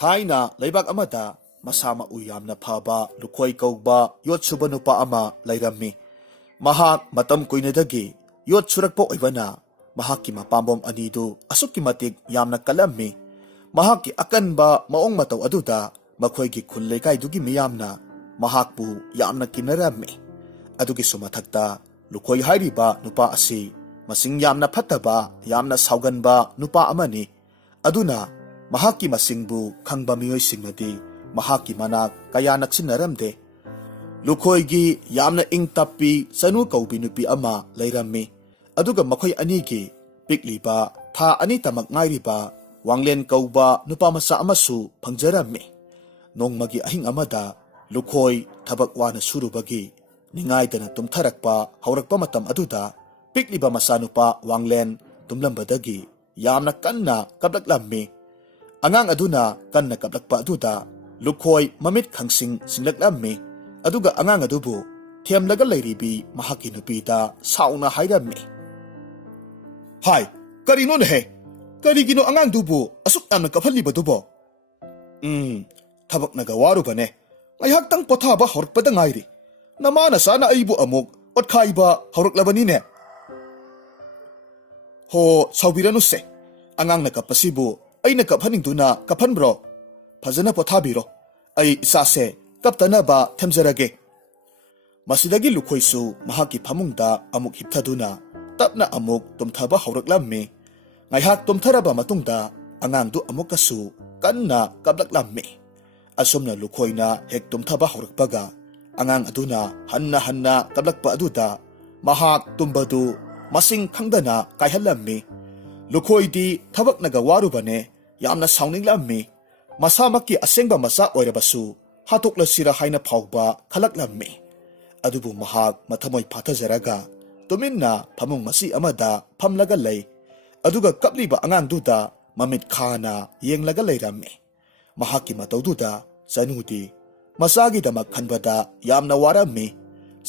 ꯊꯥꯏꯅ ꯂꯩꯕꯥꯛ ꯑꯃꯗ ꯃꯁꯥ ꯃꯎ ꯌꯥꯝꯅ ꯐꯕ ꯂꯨꯈꯣꯏ ꯀꯧꯕ ꯌꯣꯠ ꯁꯨꯕ ꯅꯨꯄꯥ ꯑꯃ ꯂꯩꯔꯝꯃꯤ꯫ ꯃꯍꯥꯛ ꯃꯇꯝ ꯀꯨꯏꯅꯗꯒꯤ ꯌꯣꯠ ꯁꯨꯔꯛꯄ ꯑꯣꯏꯕꯅ ꯃꯍꯥꯛꯀꯤ ꯃꯄꯥꯝꯕꯣꯝ ꯑꯅꯤꯗꯨ ꯑꯁꯨꯛꯀꯤ ꯃꯇꯤꯛ ꯌꯥꯝꯅ ꯀꯜꯂꯝꯃꯤ꯫ ꯃꯍꯥꯛꯀꯤ ꯑꯀꯟꯕ ꯃꯑꯣꯡ ꯃꯇꯧ ꯑꯗꯨꯗ ꯃꯈꯣꯏꯒꯤ ꯈꯨꯜ ꯂꯩꯀꯥꯏꯗꯨꯒꯤ ꯃꯤꯌꯥꯝꯅ ꯃꯍꯥꯛꯄꯨ ꯌꯥꯝꯅ ꯀꯤꯅꯔꯝꯃꯤ꯫ ꯑꯗꯨꯒꯤꯁꯨ ꯃꯊꯛꯇ ꯂꯨꯈꯣꯏ ꯍꯥꯏꯔꯤꯕ ꯅꯨꯄꯥ ꯑꯁꯤ ꯃꯁꯤꯡ ꯌꯥꯝꯅ ꯐꯠꯇꯕ, ꯌꯥꯝꯅ ꯁꯥꯎꯒꯟꯕ ꯅꯨꯄꯥ ꯑꯃꯅꯤ꯫ ꯑꯗꯨꯅ ꯃꯍꯥꯛꯀꯤ ꯃꯁꯤꯡꯕꯨ ꯈꯪꯕ ꯃꯤꯑꯣꯏꯁꯤꯡꯅꯗꯤ ꯃꯍꯥꯛꯀꯤ ꯃꯅꯥꯛ ꯀꯌꯥ ꯅꯛꯁꯤꯟꯅꯔꯝꯗꯦ꯫ ꯂꯨꯈꯣꯏꯒꯤ ꯌꯥꯝꯅ ꯏꯪ ꯇꯞꯄꯤ ꯆꯅꯨ ꯀꯧꯕꯤ ꯅꯨꯄꯤ ꯑꯃ ꯂꯩꯔꯝꯃꯤ꯫ ꯑꯗꯨꯒ ꯃꯈꯣꯏ ꯑꯅꯤꯒꯤ ꯄꯤꯛꯂꯤꯕ ꯊꯥ ꯑꯅꯤꯇꯃꯛ ꯉꯥꯏꯔꯤꯕ ꯋꯥꯡꯂꯦꯟ ꯀꯧꯕ ꯅꯨꯄꯥ ꯃꯆꯥ ꯑꯃꯁꯨ ꯐꯪꯖꯔꯝꯃꯤ꯫ ꯅꯣꯡꯃꯒꯤ ꯑꯍꯤꯡ ꯑꯃꯗ ꯂꯨꯈꯣꯏ ꯊꯕꯛ ꯋꯥꯅ ꯁꯨꯔꯨꯕꯒꯤ ꯅꯤꯡꯉꯥꯏꯗꯅ ꯇꯨꯝꯊꯔꯛꯄ ꯍꯧꯔꯛꯄ ꯃꯇꯝ ꯑꯗꯨꯗ ꯄꯤꯛꯂꯤꯕ ꯃꯆꯥꯅꯨꯄꯥ ꯋꯥꯡꯂꯦꯟ ꯇꯨꯝꯂꯝꯕꯗꯒꯤ ꯌꯥꯝꯅ ꯀꯟꯅ ꯀꯞꯂꯛꯂꯝꯃꯤ꯫ ꯑꯉꯥꯡ ꯑꯗꯨꯅ ꯀꯟꯅ ꯀꯞꯂꯛꯄ ꯑꯗꯨꯗ ꯂꯨꯈꯣꯏ ꯃꯃꯤꯠ ꯈꯪꯁꯤꯡ ꯁꯤꯡꯂꯛꯂꯝꯃꯤ꯫ ꯑꯗꯨꯒ ꯑꯉꯥꯡ ꯑꯗꯨꯕꯨ ꯊꯦꯝꯂꯒ ꯂꯩꯔꯤꯕꯤ ꯃꯍꯥꯛꯀꯤ ꯅꯨꯄꯤꯗ ꯁꯥꯎꯅ ꯍꯥꯏꯔꯝꯃꯤ꯫ "ꯍꯥꯏ, ꯀꯔꯤꯅꯣꯅꯦꯍꯦ? ꯀꯔꯤꯒꯤꯅꯣ ꯑꯉꯥꯡꯗꯨꯕꯨ ꯑꯁꯨꯛ ꯌꯥꯝꯅ ꯀꯞꯍꯜꯂꯤꯕꯗꯨꯕꯣ?" "ꯊꯕꯛꯅꯒ ꯋꯥꯔꯨꯕꯅꯦ. ꯉꯥꯏꯍꯥꯛꯇꯪ ꯄꯣꯊꯥꯕ ꯍꯧꯔꯛꯄꯗ ꯉꯥꯏꯔꯤ. ꯅꯃꯥ ꯅꯆꯥꯅ ꯑꯩꯕꯨ ꯑꯃꯨꯛ ꯑꯣꯠꯈꯥꯏꯕ ꯍꯧꯔꯛꯂꯕꯅꯤꯅꯦ." "ꯍꯣ, ꯁꯥꯎꯕꯤꯔꯅꯨꯁꯦ. ꯑꯉꯥꯡꯅ ꯀꯞꯄꯁꯤꯕꯨ ꯑꯩꯅ ꯀꯞꯍꯟꯅꯤꯡꯗꯨꯅ ꯀꯞꯍꯟꯕ꯭ꯔꯣ? ꯐꯖꯅ ꯄꯣꯊꯥꯕꯤꯔꯣ. ꯑꯩ ꯏꯆꯥꯁꯦ ꯀꯞꯇꯅꯕ ꯊꯦꯝꯖꯔꯒꯦ." ꯃꯁꯤꯗꯒꯤ ꯂꯨꯈꯣꯏꯁꯨ ꯃꯍꯥꯛꯀꯤ ꯐꯃꯨꯡꯗ ꯑꯃꯨꯛ ꯍꯤꯞꯊꯗꯨꯅ ꯇꯞꯅ ꯑꯃꯨꯛ ꯇꯨꯝꯊꯕ ꯍꯧꯔꯛꯂꯝꯃꯤ꯫ ꯉꯥꯏꯍꯥꯛ ꯇꯨꯝꯊꯔꯕ ꯃꯇꯨꯡꯗ ꯑꯉꯥꯡꯗꯨ ꯑꯃꯨꯛꯀꯁꯨ ꯀꯟꯅ ꯀꯞꯂꯛꯂꯝꯃꯤ꯫ ꯑꯁꯨꯝꯅ ꯂꯨꯈꯣꯏꯅ ꯍꯦꯛ ꯇꯨꯝꯊꯕ ꯍꯧꯔꯛꯄꯒ ꯑꯉꯥꯡ ꯑꯗꯨꯅ ꯍꯟꯅ ꯍꯟꯅ ꯀꯞꯂꯛꯄ ꯑꯗꯨꯗ ꯃꯍꯥꯛ ꯇꯨꯝꯕꯗꯨ ꯃꯁꯤꯡ ꯈꯪꯗꯅ ꯀꯥꯏꯍꯜꯂꯝꯃꯤ꯫ ꯂꯨꯈꯣꯏꯗꯤ ꯊꯕꯛꯅꯒ ꯋꯥꯔꯨꯕꯅꯦ ꯌꯥꯝꯅ ꯁꯥꯎꯅꯤꯡꯂꯝꯃꯤ꯫ ꯃꯁꯥꯃꯛꯀꯤ ꯑꯁꯦꯡꯕ ꯃꯆꯥ ꯑꯣꯏꯔꯕꯁꯨ ꯍꯥꯠꯇꯣꯛꯂꯁꯤꯔ ꯍꯥꯏꯅ ꯐꯥꯎꯕ ꯈꯜꯂꯛꯂꯝꯃꯤ꯫ ꯑꯗꯨꯕꯨ ꯃꯍꯥꯛ ꯃꯊꯃꯣꯏ ꯐꯥꯊꯖꯔꯒ ꯇꯨꯃꯤꯟꯅ ꯐꯃꯨꯡ ꯃꯆꯤ ꯑꯃꯗ ꯐꯝꯂꯒ ꯂꯩ꯫ ꯑꯗꯨꯒ ꯀꯞꯂꯤꯕ ꯑꯉꯥꯡꯗꯨꯗ ꯃꯃꯤꯠ ꯈꯥꯅ ꯌꯦꯡꯂꯒ ꯂꯩꯔꯝꯃꯤ꯫ ꯃꯍꯥꯛꯀꯤ ꯃꯇꯧꯗꯨꯗ ꯆꯅꯨꯗꯤ ꯃꯆꯥꯒꯤꯗꯃꯛ ꯈꯟꯕꯗ ꯌꯥꯝꯅ ꯋꯥꯔꯝꯃꯤ꯫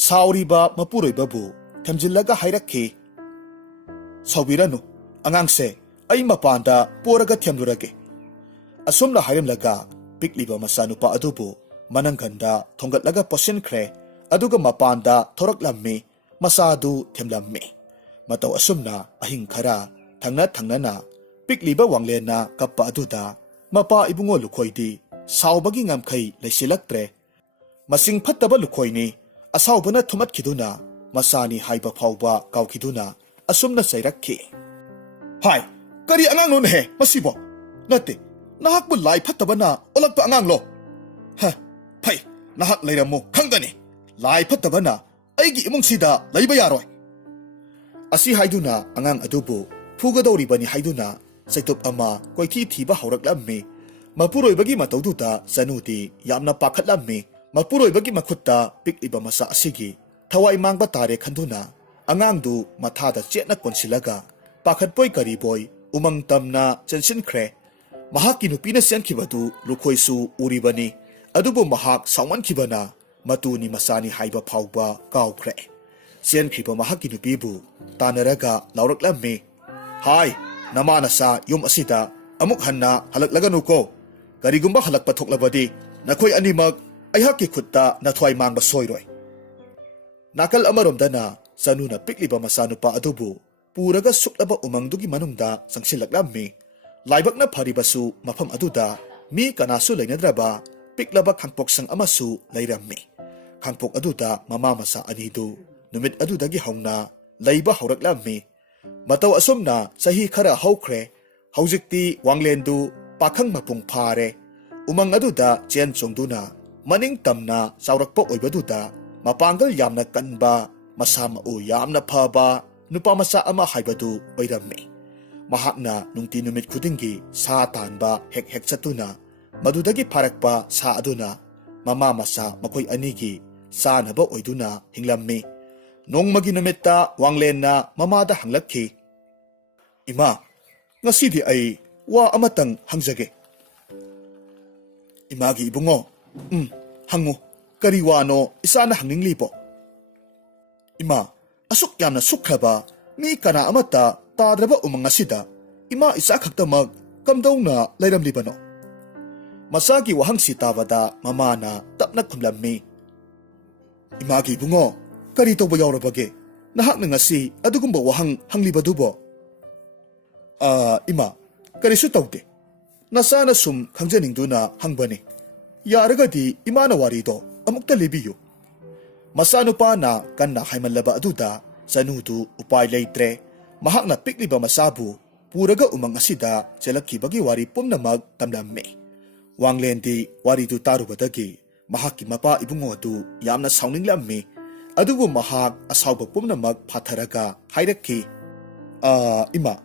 ꯁꯥꯎꯔꯤꯕ ꯃꯄꯨꯔꯣꯏꯕꯕꯨ ꯊꯦꯝꯖꯤꯜꯂꯒ ꯍꯥꯏꯔꯛꯈꯤ꯫ "ꯁꯥꯎꯕꯤꯔꯅꯨ, ꯑꯉꯥꯡꯁꯦ ꯑꯩ ꯃꯄꯥꯟꯗ ꯄꯣꯔꯒ ꯊꯦꯝꯂꯨꯔꯒꯦ." ꯑꯁꯨꯝꯅ ꯍꯥꯏꯔꯝꯂꯒ ꯄꯤꯛꯂꯤꯕ ꯃꯆꯥꯅꯨꯄꯥ ꯑꯗꯨꯕꯨ ꯃꯅꯪꯒꯟꯗ ꯊꯣꯡꯒꯠꯂꯒ ꯄꯣꯠꯁꯤꯟꯈ꯭ꯔꯦ꯫ ꯑꯗꯨꯒ ꯃꯄꯥꯟꯗ ꯊꯣꯔꯛꯂꯝꯃꯤ꯫ ꯃꯆꯥꯗꯨ ꯊꯦꯝꯂꯝꯃꯤ꯫ ꯃꯇꯧ ꯑꯁꯨꯝꯅ ꯑꯍꯤꯡ ꯈꯔ ꯊꯪꯅ ꯊꯪꯅꯅ ꯄꯤꯛꯂꯤꯕ ꯋꯥꯡꯂꯦꯟꯅ ꯀꯞꯄ ꯑꯗꯨꯗ ꯃꯄꯥ ꯏꯕꯨꯡꯉꯣ ꯂꯨꯈꯣꯏꯗꯤ ꯁꯥꯎꯕꯒꯤ ꯉꯝꯈꯩ ꯂꯩꯁꯤꯜꯂꯛꯇ꯭ꯔꯦ꯫ ꯃꯁꯤꯡ ꯐꯠꯇꯕ ꯂꯨꯈꯣꯏꯅꯤ, ꯑꯁꯥꯎꯕꯅ ꯊꯨꯃꯠꯈꯤꯗꯨꯅ ꯃꯆꯥꯅꯤ ꯍꯥꯏꯕ ꯐꯥꯎꯕ ꯀꯥꯎꯈꯤꯗꯨꯅ ꯑꯁꯨꯝꯅ ꯆꯩꯔꯛꯈꯤ꯫ "ꯍꯥꯏ, ꯀꯔꯤ ꯑꯉꯥꯡꯅꯣꯅꯦꯍꯦ ꯃꯁꯤꯕꯣ? ꯅꯠꯇꯦ, ꯅꯍꯥꯛꯄꯨ ꯂꯥꯏ ꯐꯠꯇꯕꯅ ꯑꯣꯜꯂꯛꯄ ꯑꯉꯥꯡꯂꯣ? ꯐꯩ, ꯅꯍꯥꯛ ꯂꯩꯔꯝꯃꯨ ꯈꯪꯒꯅꯤ. ꯂꯥꯏ ꯐꯠꯇꯕꯅ ꯑꯩꯒꯤ ꯏꯃꯨꯡꯁꯤꯗ ꯂꯩꯕ ꯌꯥꯔꯣꯏ." ꯑꯁꯤ haiduna angang adubu fugadoribani haiduna saitup ama koithi thiba hauraklammi. Mapuroibagi mataududa Chanudi yamna pakhatlammi. Mapuroibagi makhutta pikliba masa asigi thawai mangba tare khanduna angangdu mathada chetna konsilaga pakhatpoi kariboi umang tamna chansinkhre. Mahakki nupina senkhibadu lukhoisu uribani. Adubu mahak saumankhibana matuni masani haiba phauba kawkhre. Senkhiba mahakki nupibu tanaraga lauraklammi. "Hai, namana sa yum asida amuk hanna halaklaganu ko. Karigumba halakpa thoklabadi nakhoi animak aihakki khutta nathwai mangba soiroi." Nakal amaromdana Chanuna pikliba masanupa adubu puraga suklaba umangdugi manungda sangsilaklammi. Laibakna pharibasu mafam aduda mi kanasu leinadraba piklaba khangpoksang amasu leirammi. Khangpok aduda mama masa anidu numit adudagi hauna leiba hauraklammi. Mataw asumna sahi khara haukhre. Haujikti wanglendu pakhang mapung phare. Umang aduda chen chongduna maning tamna saurakpa oibaduda mapangal yamna kanba masama u yamna phaba nupa masa ama haibadu oirammi. Mahakna nungti numit khudingi sa tanba hek hek chatuna madudagi pharakpa sa aduna mama masa makoi anigi sa naba oiduna hinglammi. Nongmagi numitta wanglenna mamada hanglakhi. "Ima, ngasidi ay wa amatang hangjage." "Imagi ibungo, hangu, kari wano isana hanginglipo." "Ima, asuk yamna sukraba mi kana amata tadraba umang asida ima isa khaktamag kamdawna layramlibano." Masagi wahangsi tabada mamana tapna kumlammi. Imagi bungo, kari tawba yaurabage, nahak na ngasi adugumba wahang hanglibadubo. Ima, karisu tawde. Nasana sum khangjaningduna hangbani. Yaragadi imana warido amukta libiyo. Masano pa na kanna haimallaba aduda sanudu upay leitre mahak na pikliba masabu puraga umang asida jalakibagi wari pumnamag tamlamme. Wanglendi waridu tarubadagi mahaki mapa ibungo adu yamna sauninglamme adubu mahak asawba pumnamag patharaga hairaki. Ima,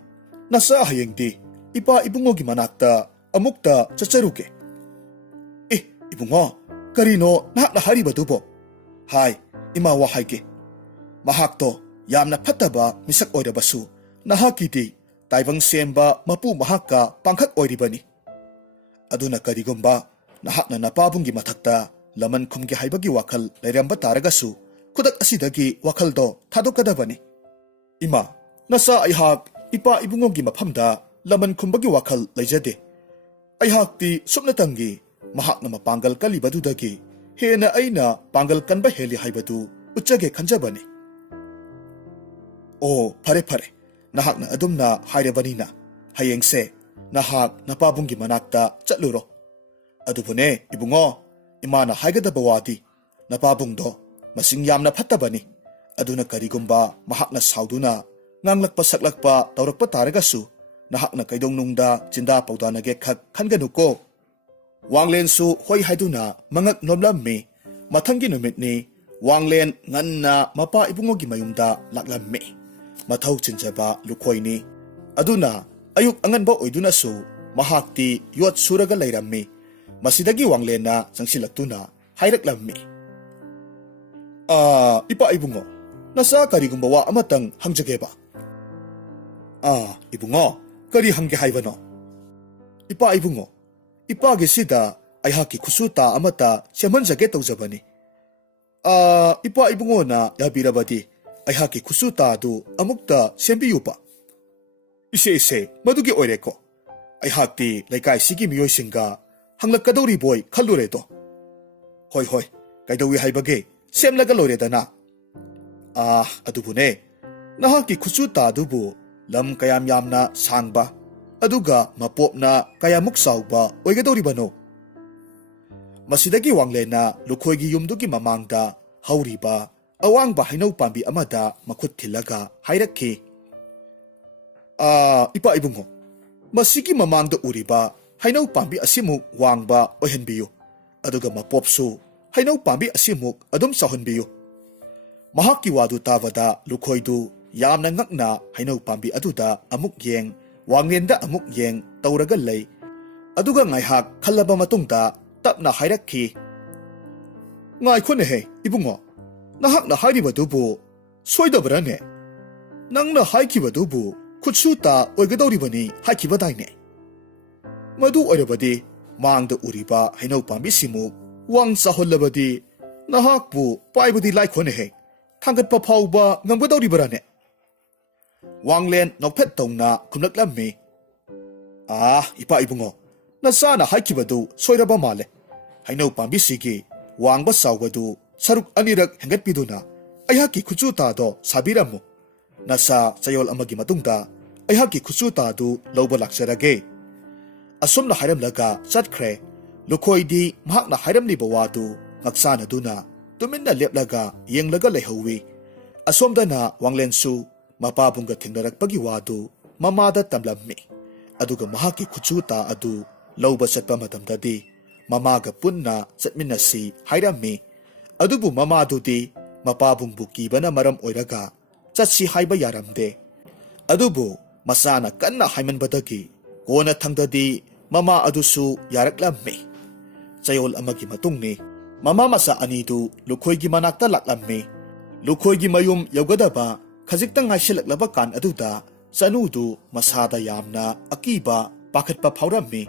nasa hayengdi ipa ibungogi manakta amukta chacharuke. Ibungo, karino nahak na haribadubo. Hai, ima wahayge. Mahakto, yamna pataba misak oirabasu, nahakidi, taibang semba mapu mahaka pangkat oiribani. Aduna karigumba, nahak na napabungi matakta, laman kumgi haibagi wakal lairamba taragasu, kudak asidagi wakaldo tadokadabani. Ima, nasa ayhak, ipa ibungogi mapamda, laman kumbagi wakal laijade. Ayhak di sumnatangi, mahak na mapanggal kalibadudagi, hena aina panggal kanba heli haibadu utsage kanjabani. Pare, nahak na adum na hairabani na, hayengse, nahak napabungi manakta chatluro. Adubune, ibungo, imana haigadabawadi, napabungdo, masing yam na patabani. Aduna karigumba, mahak na sauduna, nganglakpa saklakpa taurakpa taragasu, nahak na kaidong nungda jinda paudanage kag kanganuko. Wanglen su hoy haiduna mangak nomlammi mathangi numitni wanglen nganna mapa ibungogi mayumda laklammi mathau chinjaba lukhoini aduna ayuk anganba oiduna su mahakti yot suraga leirammi masidagi wanglenna changsilaktuna hairaklammi. Ipa ibungo nasa karigumba wa amatang hangjageba. Ibungo kari hangge haibano. Ipa ibungo ipagi sida ayhaki kusuta amata siyamanjage tawjabani. Ipa ibungo na yabirabadi ayhaki kusuta adu amukta sembiyupa. Ise madugi oireko. Ayhakti laikai sigi miyoisinga hanglakadori boy kalluredo. Hoy, kaidawi haibage semlaga loredana. Adubune, nahaki kusuta adubu lam kayam yamna sangba. Aduga mapop na kaya muksawba oigadoribano. Masidagi wanglen na lukhoygi yumdugi mamangda hauriba awangba hainaw pambi amada makut thilaga hairakki. Ipa ibungo, masigi mamangda uriba hainaw pambi asimuk wangba oihanbiyo. Aduga mapopsu hainaw pambi asimuk adum sahunbiyo. Mahaki wadu tabada lukhoydu yamna ngakna hainaw pambi aduda amuk yeng Wanglenda amuk yeng tauraga lay. Aduga ngaihak kalaba matungda tapna hairakki. Ngaikone ibungo, nahak na hairibadubu soidabrane. Nang na haikibadubu kutsuta oigadoribani haikibadayne. Madu oirabadi mangda uriba hainaw pambi simuk wang sahollabadi nahakbu paibadi laikone thangatpa phauba ngamgadoribarane. Wanglen nokpet tongna kumlaklammi. Ipa ibungo, nasana haikibadu soiraba male. Hainaw pambi sige, wangba sawbadu saruk anirak hengatpiduna ayhaki kutsutado sabiramu. Nasa sayol amagi matungda ayhaki kutsutado lawba laksarage. Asum na hairamlaga chatkre, lukhoydi mahak na hairamliba wadu ngaksana duna tumin na leplaga yenglaga layhawi. Asomda na wanglen su mapabungga thingnarakpagi wadu mamada tamlammi. Aduga mahaki kutsuta adu lawba satpa matamdadi mamaga punna satminasi hairammi. Adubu mamadudi mapabungbu kibana maram oiraga chatsi haiba yaramde. Adubu masana kanna haimanbadagi kona thangdadi mama adusu yaraklammi. Sayol amagi matungni mama masa anidu lukhoygi manakta laklammi. Lukhoygi mayum yawgadaba Kaziktang ngaisilaklaba kan aduda sanudu masada yamna akiba pakatpa phaurammi.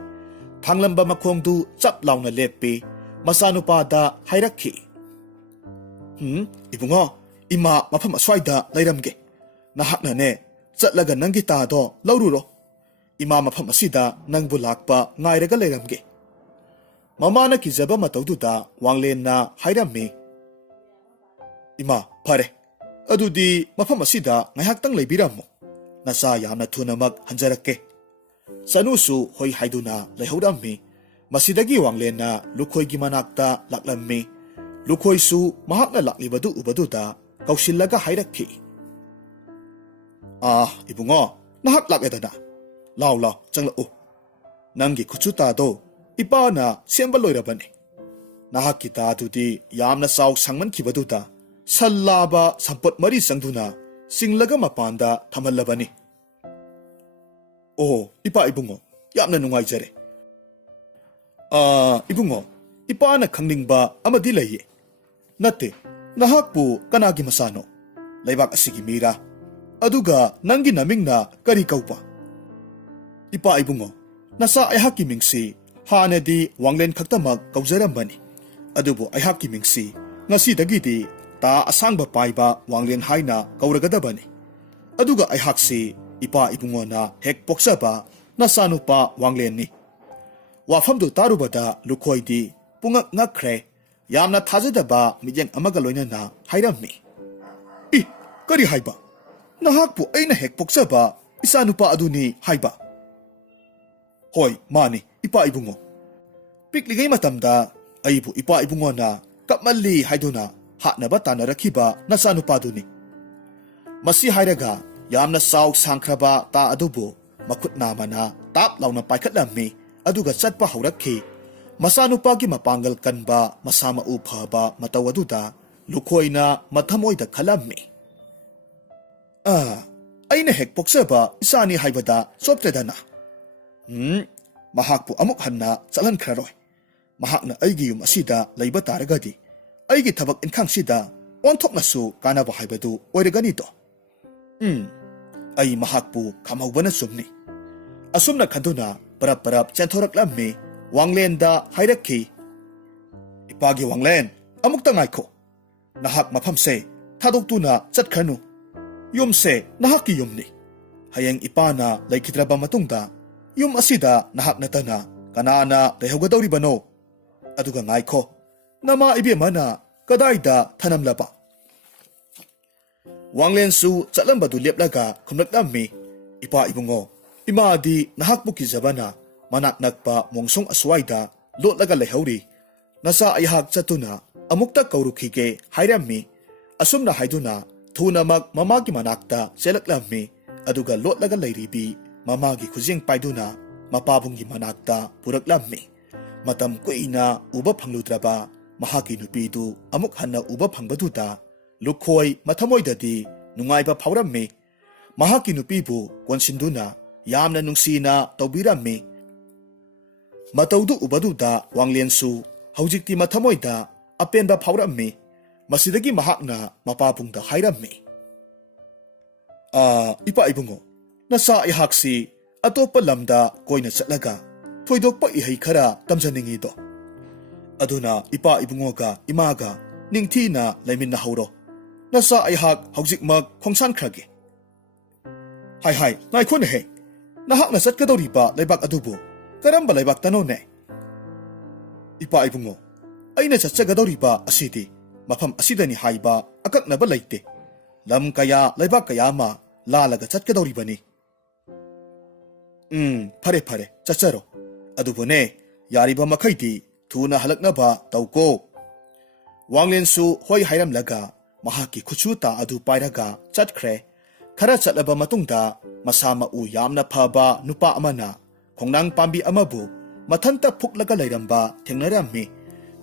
Thanglamba makhongdu chap launa leppi masanupada hairakki. Ibungo, ima mafam aswaida lairamge. Nahakna ne chatlaga nanggi tado laururo. Ima mafam asida nangbu lakpa ngairaga lairamge. ꯃꯃꯥꯅ ꯀꯤꯖꯕ ꯃꯇꯧꯗꯨꯗ ꯋꯥꯡꯂꯦꯟꯅ ꯍꯥꯏꯔꯝꯃꯤ, ꯏꯃꯥ, ꯐꯔꯦ. ꯑꯗꯨꯗꯤ ꯃꯐꯝ ꯑꯁꯤꯗ ꯉꯥꯏꯍꯥꯛꯇꯪ ꯂꯩꯕꯤꯔꯝꯃꯨ. ꯅꯆꯥ ꯌꯥꯝꯅ ꯊꯨꯅꯃꯛ ꯍꯟꯖꯔꯛꯀꯦ. ꯆꯅꯨꯁꯨ ꯍꯣꯏ ꯍꯥꯏꯗꯨꯅ ꯂꯩꯍꯧꯔꯝꯃꯤ. ꯃꯁꯤꯗꯒꯤ ꯋꯥꯡꯂꯦꯟꯅ ꯂꯨꯈꯣꯏꯒꯤ ꯃꯅꯥꯛꯇ ꯂꯥꯛꯂꯝꯃꯤ. ꯂꯨꯈꯣꯏꯁꯨ ꯃꯍꯥꯛꯅ ꯂꯥꯛꯂꯤꯕꯗꯨ ꯎꯕꯗꯨꯗ ꯀꯧꯁꯤꯜꯂꯒ ꯍꯥꯏꯔꯛꯈꯤ, ꯏꯕꯨꯡꯉꯣ, ꯅꯍꯥꯛ ꯂꯥꯛꯂꯦꯗꯅ. ꯂꯥꯎ ꯂꯥꯎ ꯆꯪꯂꯛꯎ. ꯅꯪꯒꯤ ꯈꯨꯠꯁꯨ ꯇꯥꯗꯣ ꯏꯄꯥꯅ ꯁꯦꯝꯕ ꯂꯣꯏꯔꯕꯅꯤ. ꯅꯍꯥꯛꯀꯤ ꯇꯥꯗꯨꯗꯤ ꯌꯥꯝꯅ ꯆꯥꯎ ꯁꯥꯡꯃꯟꯈꯤꯕꯗꯨꯗ ꯁꯟ ꯂꯥꯕ ꯁꯝꯄꯣꯠ 4 ꯆꯪꯗꯨꯅ ꯆꯤꯡꯂꯒ ꯃꯄꯥꯟꯗ ꯊꯝꯍꯜꯂꯕꯅꯤ. ꯑꯣ, ꯏꯕꯨꯡꯉꯣ, ꯌꯥꯝꯅ ꯅꯨꯡꯉꯥꯏꯖꯔꯦ. ꯏꯕꯨꯡꯉꯣ, ꯏꯄꯥꯅ ꯈꯪꯅꯤꯡꯕ ꯑꯃꯗꯤ ꯂꯩꯌꯦ. ꯅꯠꯇꯦ, ꯅꯍꯥꯛꯄꯨ ꯀꯅꯥꯒꯤ ꯃꯆꯥꯅꯣ? ꯂꯩꯕꯥꯛ ꯑꯁꯤꯒꯤ ꯃꯤꯔꯥ? ꯑꯗꯨꯒ ꯅꯪꯒꯤ ꯅꯃꯤꯡꯅ ꯀꯔꯤ ꯀꯧꯕ? ꯏꯕꯨꯡꯉꯣ, ꯅꯆꯥ ꯑꯩꯍꯥꯛꯀꯤ ꯃꯤꯡꯁꯤ ꯍꯥꯟꯅꯗꯤ ꯋꯥꯡꯂꯦꯟ ꯈꯛꯇꯃꯛ ꯀꯧꯖꯔꯝꯕꯅꯤ. ꯑꯗꯨꯕꯨ ꯑꯩꯍꯥꯛꯀꯤ ꯃꯤꯡꯁꯤ ꯉꯁꯤꯗꯒꯤꯗꯤ ꯇꯥ ꯑꯁꯥꯡꯕ ꯄꯥꯏꯕ ꯋꯥꯡꯂꯦꯟ ꯍꯥꯏꯅ ꯀꯧꯔꯒꯗꯕꯅꯤ. ꯑꯗꯨꯒ ꯑꯩꯍꯥꯛꯁꯤ ꯏꯕꯨꯡꯉꯣꯅ ꯍꯦꯛ ꯄꯣꯛꯆꯕ ꯅꯆꯥꯅꯨꯄꯥ ꯋꯥꯡꯂꯦꯟꯅꯤ. ꯋꯥꯐꯝꯗꯨ ꯇꯥꯔꯨꯕꯗ ꯂꯨꯈꯣꯏꯗꯤ ꯄꯨꯡꯉꯛ ꯉꯛꯈ꯭ꯔꯦ. ꯌꯥꯝꯅ ꯊꯥꯖꯗꯕ ꯃꯤꯠꯌꯦꯡ ꯑꯃꯒ ꯂꯣꯏꯅꯅ ꯍꯥꯏꯔꯝꯃꯤ, ꯀꯔꯤ ꯍꯥꯏꯕ? ꯅꯍꯥꯛꯄꯨ ꯑꯩꯅ ꯍꯦꯛ ꯄꯣꯛꯆꯕ ꯏꯆꯥꯅꯨꯄꯥ ꯑꯗꯨꯅꯤ ꯍꯥꯏꯕ? ꯍꯣꯏ, ꯃꯥꯅꯤ ꯏꯕꯨꯡꯉꯣ. ꯄꯤꯛꯂꯤꯉꯩ ꯃꯇꯝꯗ ꯑꯩꯕꯨ ꯏꯕꯨꯡꯉꯣꯅ ꯀꯞꯃꯜꯂꯤ ꯍꯥꯏꯗꯨꯅ ꯍꯥꯠꯅꯕ ꯇꯥꯟꯅꯔꯛꯈꯤꯕ ꯅꯆꯥꯅꯨꯄꯥꯗꯨꯅꯤ. ꯃꯁꯤ ꯍꯥꯏꯔꯒ ꯌꯥꯝꯅ ꯆꯥꯎ ꯁꯥꯡꯈ꯭ꯔꯕ ꯇꯥ ꯑꯗꯨꯕꯨ ꯃꯈꯨꯠ ꯅꯥꯝꯃꯅ ꯇꯥꯞ ꯂꯥꯎꯅ ꯄꯥꯏꯈꯠꯂꯝꯃꯤ. ꯑꯗꯨꯒ ꯆꯠꯄ ꯍꯧꯔꯛꯈꯤ. ꯃꯆꯥꯅꯨꯄꯥꯒꯤ ꯃꯄꯥꯡꯒꯜ ꯀꯟꯕ, ꯃꯁꯥ ꯃꯎ ꯐꯕ ꯃꯇꯧ ꯑꯗꯨꯗ ꯂꯨꯈꯣꯏꯅ ꯃꯊꯃꯣꯏꯗ ꯈꯜꯂꯝꯃꯤ, ꯑꯩꯅ ꯍꯦꯛ ꯄꯣꯛꯆꯕ ꯏꯆꯥꯅꯤ ꯍꯥꯏꯕꯗ ꯆꯣꯞꯇ꯭ꯔꯦꯗꯅ. ꯃꯍꯥꯛꯄꯨ ꯑꯃꯨꯛ ꯍꯟꯅ ꯆꯠꯍꯟꯈ꯭ꯔꯔꯣꯏ. ꯃꯍꯥꯛꯅ ꯑꯩꯒꯤ ꯌꯨꯝ ꯑꯁꯤꯗ ꯂꯩꯕ ꯇꯥꯔꯒꯗꯤ ꯑꯩꯒꯤ ꯊꯕꯛ ꯏꯟꯈꯥꯡꯁꯤꯗ ꯑꯣꯟꯊꯣꯛꯅꯁꯨ ꯀꯥꯟꯅꯕ ꯍꯥꯏꯕꯗꯨ ꯑꯣꯏꯔꯒꯅꯤꯗꯣ. ꯑꯩ ꯃꯍꯥꯛꯄꯨ ꯈꯝꯍꯧꯕꯅ ꯆꯨꯝꯅꯤ. ꯑꯁꯨꯝꯅ ꯈꯟꯗꯨꯅ ꯄꯔꯞ ꯆꯦꯟꯊꯣꯔꯛꯂꯝꯃꯤ. ꯋꯥꯡꯂꯦꯟꯗ ꯍꯥꯏꯔꯛꯈꯤ, ꯏꯄꯥꯒꯤ ꯋꯥꯡꯂꯦꯟ, ꯑꯃꯨꯛꯇ ꯉꯥꯏꯈꯣ. ꯅꯍꯥꯛ ꯃꯐꯝꯁꯦ ꯊꯥꯗꯣꯛꯇꯨꯅ ꯆꯠꯈ꯭ꯔꯅꯨ. ꯌꯨꯝꯁꯦ ꯅꯍꯥꯛꯀꯤ ꯌꯨꯝꯅꯤ. ꯍꯌꯦꯡ ꯏꯄꯥꯅ ꯂꯩꯈꯤꯗ꯭ꯔꯕ ꯃꯇꯨꯡꯗ ꯌꯨꯝ ꯑꯁꯤꯗ ꯅꯍꯥꯛ ꯅꯠꯇꯅ ꯀꯅꯥꯅ ꯂꯩꯍꯧꯒꯗꯧꯔꯤꯕꯅꯣ? ꯑꯗꯨꯒ ꯉꯥꯏꯈꯣ, ꯅꯃꯥ ꯏꯕꯦꯝꯃꯅ ꯀꯗꯥꯏꯗ ꯊꯅꯝꯂꯕ? ꯋꯥꯡꯂꯦꯟꯁꯨ ꯆꯠꯂꯝꯕꯗꯨ ꯂꯦꯞꯂꯒ ꯈꯨꯝꯂꯛꯂꯝꯃꯤ, ꯏꯕꯨꯡꯉꯣ, ꯏꯃꯥꯗꯤ ꯅꯍꯥꯛꯄꯨ ꯀꯤꯖꯕꯅ ꯃꯅꯥꯛ ꯅꯛꯄ ꯃꯣꯡꯁꯣꯡ ꯑꯁ꯭ꯋꯥꯏꯗ ꯂꯣꯠꯂꯒ ꯂꯩꯍꯧꯔꯤ. ꯅꯆꯥ ꯑꯩꯍꯥꯛ ꯆꯠꯇꯨꯅ ꯑꯃꯨꯛꯇ ꯀꯧꯔꯨꯈꯤꯒꯦ ꯍꯥꯏꯔꯝꯃꯤ. ꯑꯁꯨꯝꯅ ꯍꯥꯏꯗꯨꯅ ꯊꯨꯅꯃꯛ ꯃꯃꯥꯒꯤ ꯃꯅꯥꯛꯇ ꯆꯦꯜꯂꯛꯂꯝꯃꯤ. ꯑꯗꯨꯒ ꯂꯣꯠꯂꯒ ꯂꯩꯔꯤꯕꯤ ꯃꯃꯥꯒꯤ ꯈꯨꯖꯤꯡ ꯄꯥꯏꯗꯨꯅ ꯃꯄꯥꯕꯨꯡꯒꯤ ꯃꯅꯥꯛꯇ ꯄꯨꯔꯛꯂꯝꯃꯤ. ꯃꯇꯝ ꯀꯨꯏꯅ ꯎꯕ ꯐꯪꯂꯨꯗ꯭ꯔꯕ ꯃꯍꯥꯛꯀꯤ ꯅꯨꯄꯤꯗꯨ ꯑꯃꯨꯛ ꯍꯟꯅ ꯎꯕ ꯐꯪꯕꯗꯨꯗ ꯂꯨꯈꯣꯏ ꯃꯊꯃꯣꯏꯗꯗꯤ ꯅꯨꯡꯉꯥꯏꯕ ꯐꯥꯎꯔꯝꯃꯤ. ꯃꯍꯥꯛꯀꯤ ꯅꯨꯄꯤꯕꯨ ꯀꯣꯟꯁꯤꯟꯗꯨꯅ ꯌꯥꯝꯅ ꯅꯨꯡꯁꯤꯅ ꯇꯧꯕꯤꯔꯝꯃꯤ. ꯃꯇꯧꯗꯨ ꯎꯕꯗꯨꯗ ꯋꯥꯡꯂꯦꯟꯁꯨ ꯍꯧꯖꯤꯛꯇꯤ ꯃꯊꯃꯣꯏꯗ ꯑꯄꯦꯟꯕ ꯐꯥꯎꯔꯝꯃꯤ. ꯃꯁꯤꯗꯒꯤ ꯃꯍꯥꯛꯅ ꯃꯄꯥꯕꯨꯡꯗ ꯍꯥꯏꯔꯝꯃꯤ, ꯏꯕꯨꯡꯉꯣ, ꯅꯆꯥ ꯑꯩꯍꯥꯛꯁꯤ ꯑꯇꯣꯞꯄ ꯂꯝꯗ ꯀꯣꯏꯅ ꯆꯠꯂꯒ ꯊꯣꯏꯗꯣꯛꯄ ꯏꯍꯩ ꯈꯔ ꯇꯝꯖꯅꯤꯡꯉꯤꯗꯣ. ꯑꯗꯨꯅ ꯏꯕꯨꯡꯉꯣꯒ ꯏꯃꯥꯒ ꯅꯤꯡꯊꯤꯅ ꯂꯩꯃꯤꯟꯅꯍꯧꯔꯣ. ꯅꯆꯥ ꯑꯩꯍꯥꯛ ꯍꯧꯖꯤꯛꯃꯛ ꯈꯣꯡꯁꯥꯟꯈ꯭ꯔꯒꯦ. ꯍꯥꯏ, ꯉꯥꯏꯈꯣꯅꯦꯍꯦ. ꯅꯍꯥꯛꯅ ꯆꯠꯀꯗꯧꯔꯤꯕ ꯂꯩꯕꯥꯛ ꯑꯗꯨꯕꯨ ꯀꯔꯝꯕ ꯂꯩꯕꯥꯛꯇꯅꯣꯅꯦ? ꯏꯕꯨꯡꯉꯣ, ꯑꯩꯅ ꯆꯠꯆꯒꯗꯧꯔꯤꯕ ꯑꯁꯤꯗꯤ ꯃꯐꯝ ꯑꯁꯤꯗꯅꯤ ꯍꯥꯏꯕ ꯑꯀꯛꯅꯕ ꯂꯩꯇꯦ. ꯂꯝ ꯀꯌꯥ, ꯂꯩꯕꯥꯛ ꯀꯌꯥ ꯑꯃ ꯂꯥꯜꯂꯒ ꯆꯠꯀꯗꯧꯔꯤꯕꯅꯤ. ꯐꯔꯦ, ꯆꯠꯆꯔꯣ. ꯑꯗꯨꯕꯨꯅꯦ, ꯌꯥꯔꯤꯕ ꯃꯈꯩꯗꯤ ꯊꯨꯅ ꯍꯜꯂꯛꯅꯕ ꯇꯧꯀꯣ. ꯋꯥꯡꯂꯦꯟꯁꯨ ꯍꯣꯏ ꯍꯥꯏꯔꯝꯂꯒ ꯃꯍꯥꯛꯀꯤ ꯈꯨꯠꯁꯨ ꯇꯥ ꯑꯗꯨ ꯄꯥꯏꯔꯒ ꯆꯠꯈ꯭ꯔꯦ. ꯈꯔ ꯆꯠꯂꯕ ꯃꯇꯨꯡꯗ ꯃꯁꯥ ꯃꯎ ꯌꯥꯝꯅ ꯐꯕ ꯅꯨꯄꯥ ꯑꯃꯅ ꯈꯣꯡꯅꯥꯡ ꯄꯥꯝꯕꯤ ꯑꯃꯕꯨ ꯃꯊꯟꯇ ꯐꯨꯛꯂꯒ ꯂꯩꯔꯝꯕ ꯊꯦꯡꯅꯔꯝꯃꯤ.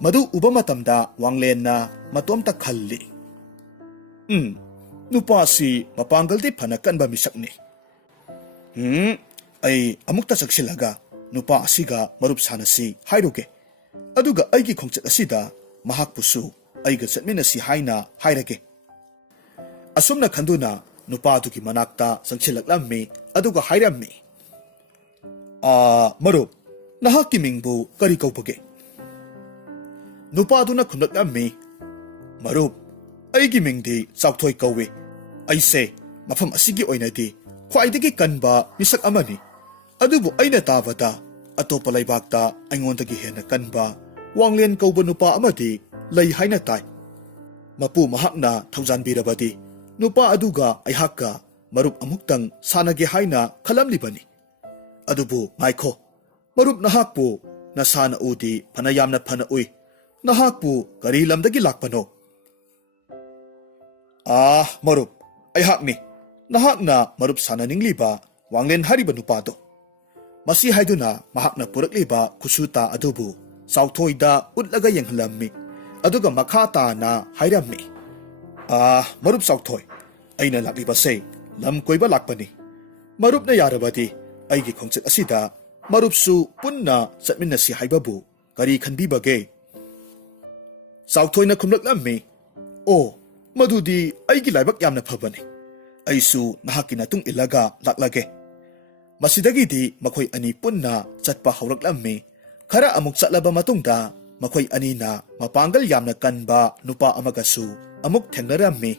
ꯃꯗꯨ ꯎꯕ ꯃꯇꯝꯗ ꯋꯥꯡꯂꯦꯟꯅ ꯃꯇꯣꯝꯇ ꯈꯜꯂꯤ, ꯅꯨꯄꯥꯁꯤ ꯃꯄꯥꯡꯒꯜꯗꯤ ꯐꯅ ꯀꯟꯕ ꯃꯤꯁꯛꯅꯤ. ꯑꯩ ꯑꯃꯨꯛꯇ ꯆꯪꯁꯤꯜꯂꯒ ꯅꯨꯄꯥ ꯑꯁꯤꯒ ꯃꯔꯨꯞ ꯁꯥꯟꯅꯁꯤ ꯍꯥꯏꯔꯨꯒꯦ. ꯑꯗꯨꯒ ꯑꯩꯒꯤ ꯈꯣꯡꯆꯠ ꯑꯁꯤꯗ ꯃꯍꯥꯛꯄꯨꯁꯨ ꯑꯩꯒ ꯆꯠꯃꯤꯟꯅꯁꯤ ꯍꯥꯏꯅ ꯍꯥꯏꯔꯒꯦ. ꯑꯁꯨꯝꯅ ꯈꯟꯗꯨꯅ ꯅꯨꯄꯥꯗꯨꯒꯤ ꯃꯅꯥꯛꯇ ꯆꯪꯁꯤꯜꯂꯛꯂꯝꯃꯤ. ꯑꯗꯨꯒ ꯍꯥꯏꯔꯝꯃꯤ, ꯃꯔꯨꯞ, ꯅꯍꯥꯛꯀꯤ ꯃꯤꯡꯕꯨ ꯀꯔꯤ ꯀꯧꯕꯒꯦ? ꯅꯨꯄꯥꯗꯨꯅ ꯈꯨꯝꯂꯛꯂꯝꯃꯤ, ꯃꯔꯨꯞ, ꯑꯩꯒꯤ ꯃꯤꯡꯗꯤ ꯆꯥꯎꯊꯣꯏ ꯀꯧꯏ. ꯑꯩꯁꯦ ꯃꯐꯝ ꯑꯁꯤꯒꯤ ꯑꯣꯏꯅꯗꯤ ꯈ꯭ꯋꯥꯏꯗꯒꯤ ꯀꯟꯕ ꯃꯤꯁꯛ ꯑꯃꯅꯤ. ꯑꯗꯨꯕꯨ ꯑꯩꯅ ꯇꯥꯕꯗ ꯑꯇꯣꯞꯄ ꯂꯩꯕꯥꯛꯇ ꯑꯩꯉꯣꯟꯗꯒꯤ ꯍꯦꯟꯅ ꯀꯟꯕ Wanglen kauba nupa amadi lay haina tai. Mapu mahakna thaujanbirabadi nupa aduga aihakka marup amuktang sanage haina khalamlibani. Adubu ngaikho marup nahakpu nasana udi phanayamna phana ui. Nahakpu kari lamdagi lakpano. Marup aihakni nahakna marup sananingliba Wanglen hariba nupado. Masi haiduna mahakna purakliba kusuta adubu Sauthoida utlaga yenghalammi aduga makhata na hairammi. Marup Sauthoi aina lakliba se lam koiba lakpani. Marup na yarabadi aigi khongchet asida marup su punna satminnasi haibabu kari khanbibage. Sauthoi na khumlaklammi madudi aigi laibak yamna phabani. Aisu nahaki natung ilaga laklage. Masidagidi makhoi ani punna chatpa hauraklammi. Khara amuk chatlaba matungda makhoi ani na mapangal yamna kanba nupa amagasu amuk thengnarammi.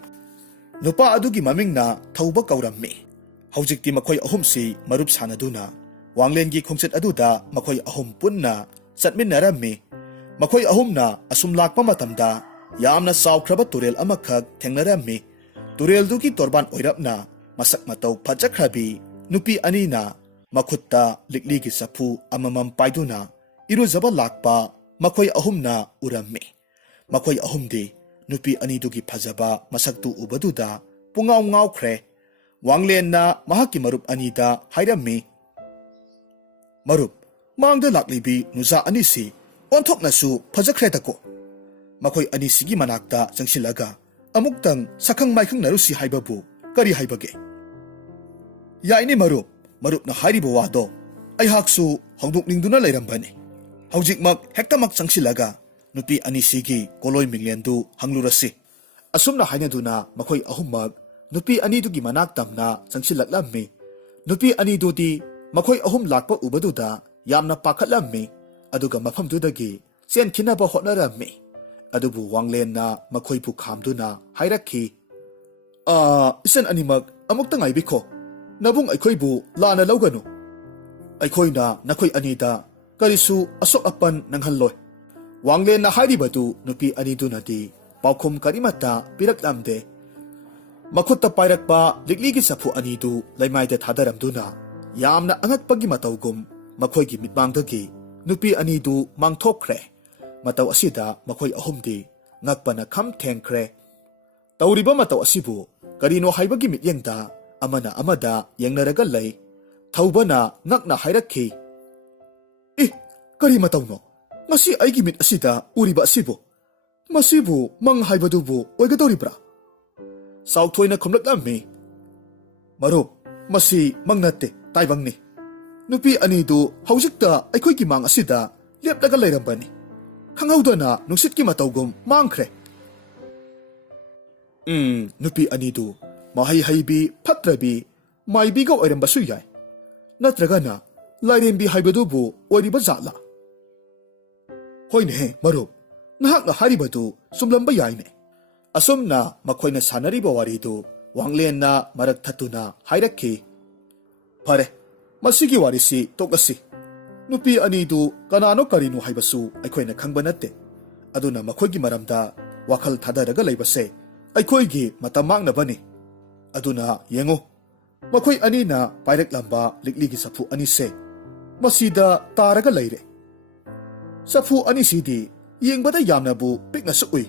Nupa adugi mamingna thauba kaurammi. Haujikti makhoi ahumsi marup sanaduna Wanglengi khongchet aduda makhoi ahum punna chatminnarammi. Makhoi ahumna asum lakpa matamda yamna saukhraba turel amakhak thengnarammi. Turel dugi torban oirapna masak matau phajakhrabi nupi ani na makhutta likligi sapu amamam paiduna iruzaba lakpa makhoi ahumna urammi. Makhoi ahumdi nupi ani dugi phajaba masaktu ubaduda pungaw ngawkhre. Wanglen na mahaki marup anida hairammi. Marup mangda laklibi nuza anisi onthok nasu phajakhre dako. Makhoi anisigi manakta jangsilaga amuktang sakhang maikhang narusi haibabu kari haibage. Yaini marup na hariba wado aihaksu hongdokningduna lairambani. Haujikmak hektamak changsilaga nupi anisigi koloi minglendu hanglurasi. Asumna hainaduna makhoi ahummak nupi anidugi manaktamna changsilaklammi. Nupi anidudi makhoi ahum lakpa ubaduda yamna pakhatlammi. Aduga mafamdudagi chenkhinaba hotnarammi. Adubu Wanglen na makhoi pu khamduna hairakhi. Isan animak amukta ngaibikho. Nabung aikhoibu lana lauganu. Aikhoina nakhoi anida karisu asok apan nanghalloy. Wanglen na haribadu nupi anidunadi paukhum karimata piraklamde. Makhutta pairakpa likligi sapu anidu laimaida thadaramduna yamna angakpagi matawgum makhoigi mitmangdagi nupi anidu mangthokkhre. Mataw asida makhoi ahumdi ngakpana kham thengkhre. Tawriba mataw asibu karino haibagi mityengda amana amada yengnaraga lay. Thawbana ngakna hairakhi. Kari matawno ngasi aigi mit asida uriba asibu masibu mang haibadubu oigadoribra. Sauthoina khumlaklammi. Marup masi mangnate taibangni. Nupi anidu haujikta aikhoigi mang asida lepdaga lairambani. Khanghaudana nungsitki matawgum mangkhre. Nupi anidu mahai haibi phatrabi maibiga oirambasu yai. Natragana lairembi haibadubu oiriba zatla. Hoine marup nahakna haribadu sumlamba yaine. Asumna makhoina sanariba waridu Wanglen na marak thatuna hairakhi. Phare masigi warisi tokasi. Nupi anidu kanano karinu haibasu aikhoina khangba natte. Aduna makhoigi maramda wakhal thadaraga laibase aikhoigi matammangnabani. Aduna yengo makhoi anina paireklamba likligi sapu anise masida taraga laire. Sapu anisidi yengbada yamnabu pikna sui.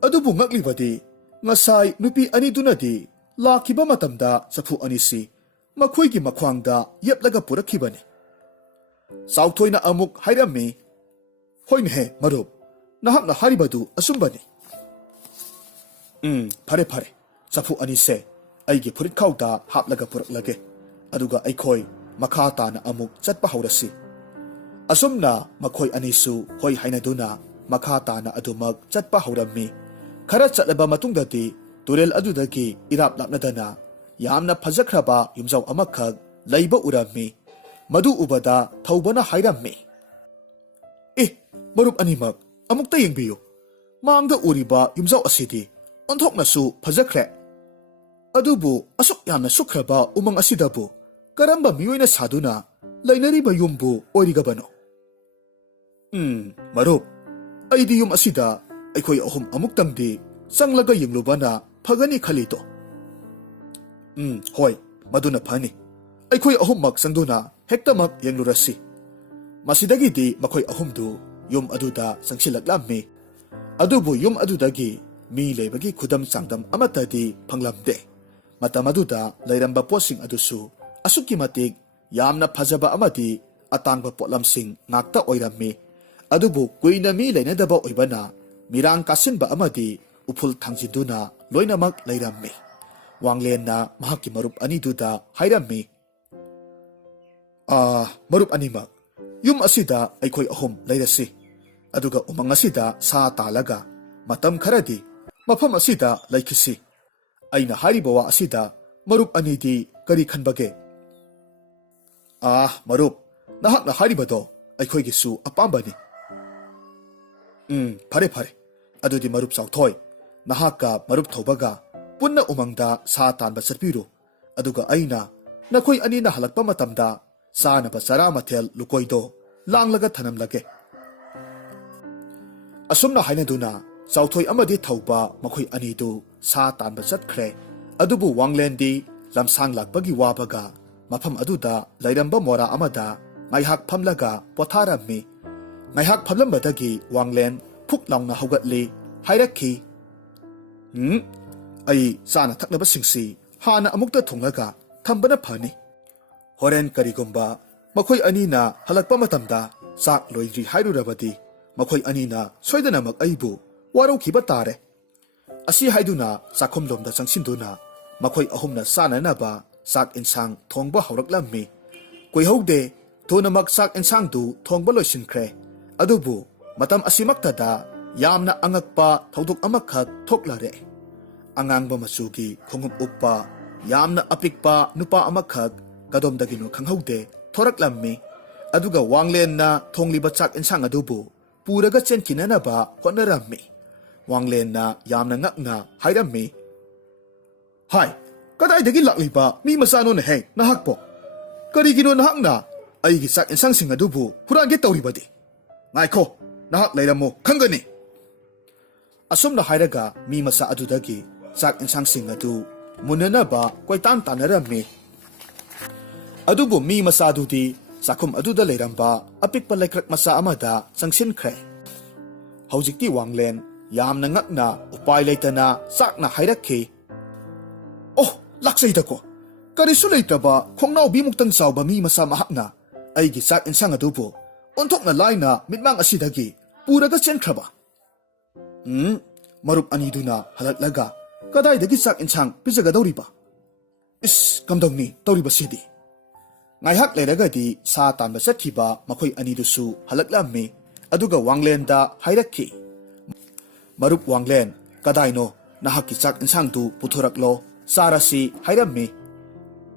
Adubu ngaklibadi ngasai nupi anidunadi lakiba matamda sapu anisi makhoigi makhwangda yeplaga purakhibani. Sauthoina amuk hairammi. Hoinhe marup nahakna haribadu asumbani. Phare sapu anise aigi furit khawda haplaga puraklage. Aduga aikhoi makhata na amuk chatpa haurasi. Asumna makhoi anisu hoi hainaduna makhata na adumak chatpa haurammi. Khara chatlaba matungdadi turel adudagi irap lapnadana yamna phajakhraba yumjaw amakhak laiba urammi. Madu ubada thawbana hairammi. Marup animak amukta yengbiyo. Mangda uriba yumjaw asidi onthoknasu phajakhre. Adubu asuk yamna sukhraba umang asidabu karamba miyoina saduna lainariba yumbu oirigabano. Marup, aidi yum asida aykhoy ahum amuktangdi sanglaga yenglubana phagani khalito. Hoi, maduna phani. Aykhoy ahummak sangduna hektamak yenglurasi. Masidagidi makoy ahumdu yum aduda sangsilaklammi. Adubu yum adudagi mi lebagi khudam sangdam amatadi phanglamde. Matam aduda lairamba posing adusu asuki matik yamna phajaba amadi atangba potlamsing ngakta oirammi. Adubu kuina mi lainadaba oibana mirang kasinba amadi upul thangjinduna loinamak lairammi. Wanglen na mahaki marup aniduda hairammi. Marup animak. Yum asida aykhoy ahum lairasi. Aduga umang asida sa talaga matam kharadi mafam asida laikisi. Aina haribawa asida marup anidi kari khanbage. Marup, nahak na haribado aykhoy gisu apambani. Pare pare. Adudi marup sauthoy. Nahak ka marup thobaga punna umangda sa tanba sarpiru. Aduga aina nakhoy ani na halakpa matamda sa na basara mathel lukoydo langlaga thanamlage. Asumna hainaduna sauthoy amadi thauba makhoy anidu sa tanba chatkre. Adubu wanglendi lamsang lakbagi wabaga mafam aduda lairamba mora amada ngaihak phamlaga potharammi. Ngaihak phamlambadagi wanglen phuk laungna haugatli hairakhi. Ay sana thaknaba singsi hana amukta thunglaga thambana phani. Horen karigumba makoy anina halakpa matamda sak loidri hairurabadi makoy anina soidanamak aibu waraukiba tare. Asi haiduna sakhomlomda changsinduna makoy ahumna sananaba sak insang thongba hauraklammi. Kuihaude thonamak sak insang du thongba loisinkhre. Adubu matam asimaktada yamna angakpa thaudok amakhak thoklare. Angangba masugi khongum uppa yamna apikpa nupa amakhak kadomdagino khanghaude thoraklammi. Aduga wanglen na thongliba chak insang adubu puraga chenkinanaba hotnarammi. Wanglen na yamna ngakna hairammi. Hai, kadaidagi lakliba mi masano na heng nahakpo. Karigino nahakna aigi sak insang sing adubu hurangi tawribadi. Ngaiko, nahak lairamo khangani. Asumna hairaga mi masa adudagi sak insang sing adu munanaba kwaitan tanarammi. Adubu mi masa adudi sakum aduda lairamba apikpa laikrak masa amada sangsinkhre. Haujikti wanglen yamna ngakna upay laitana sakna hairakhi. Oh, laksayda ko. Karisu laitaba khongnaw bimuktang sawba mi masa mahakna aigi sak insang adubu ontok na laina mitmang asidagi puraga chenkraba. Marup aniduna halatlaga kadaidagi sak insang pijagadawriba. Kamdongni tawriba sidi. Ngaihak lairagadi sa tanba sathiba makoy anidusu halaklammi. Aduga wanglenda hairakhi. Marup wanglen kadaino nahakki sak insang du puthuraklo sarasi hairammi.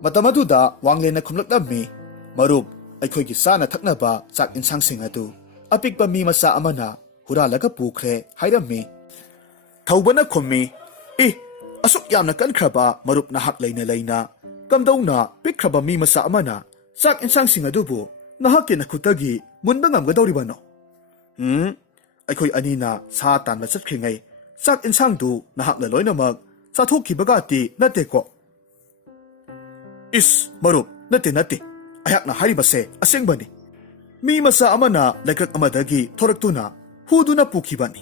Matamaduda wanglen na khumlaklammi. Marup aykhoygi sana thaknaba sak insang sing adu apikpa mi masa amana huralaga pukhre hairammi. Thaubana khummi asuk yamna kankraba marup nahak laina kamdawna pikhraba mi masa amana sak insang sing adubu nahakki nakhutagi munba ngamgadawribano. Aykhoy anina sa tanba chatkringai sak insang du nahak la loinamak chathokibagati nateko. Marup nate ayak na haribase asengbani. Mi masa amana laikrak amadagi thoraktuna huduna pukibani.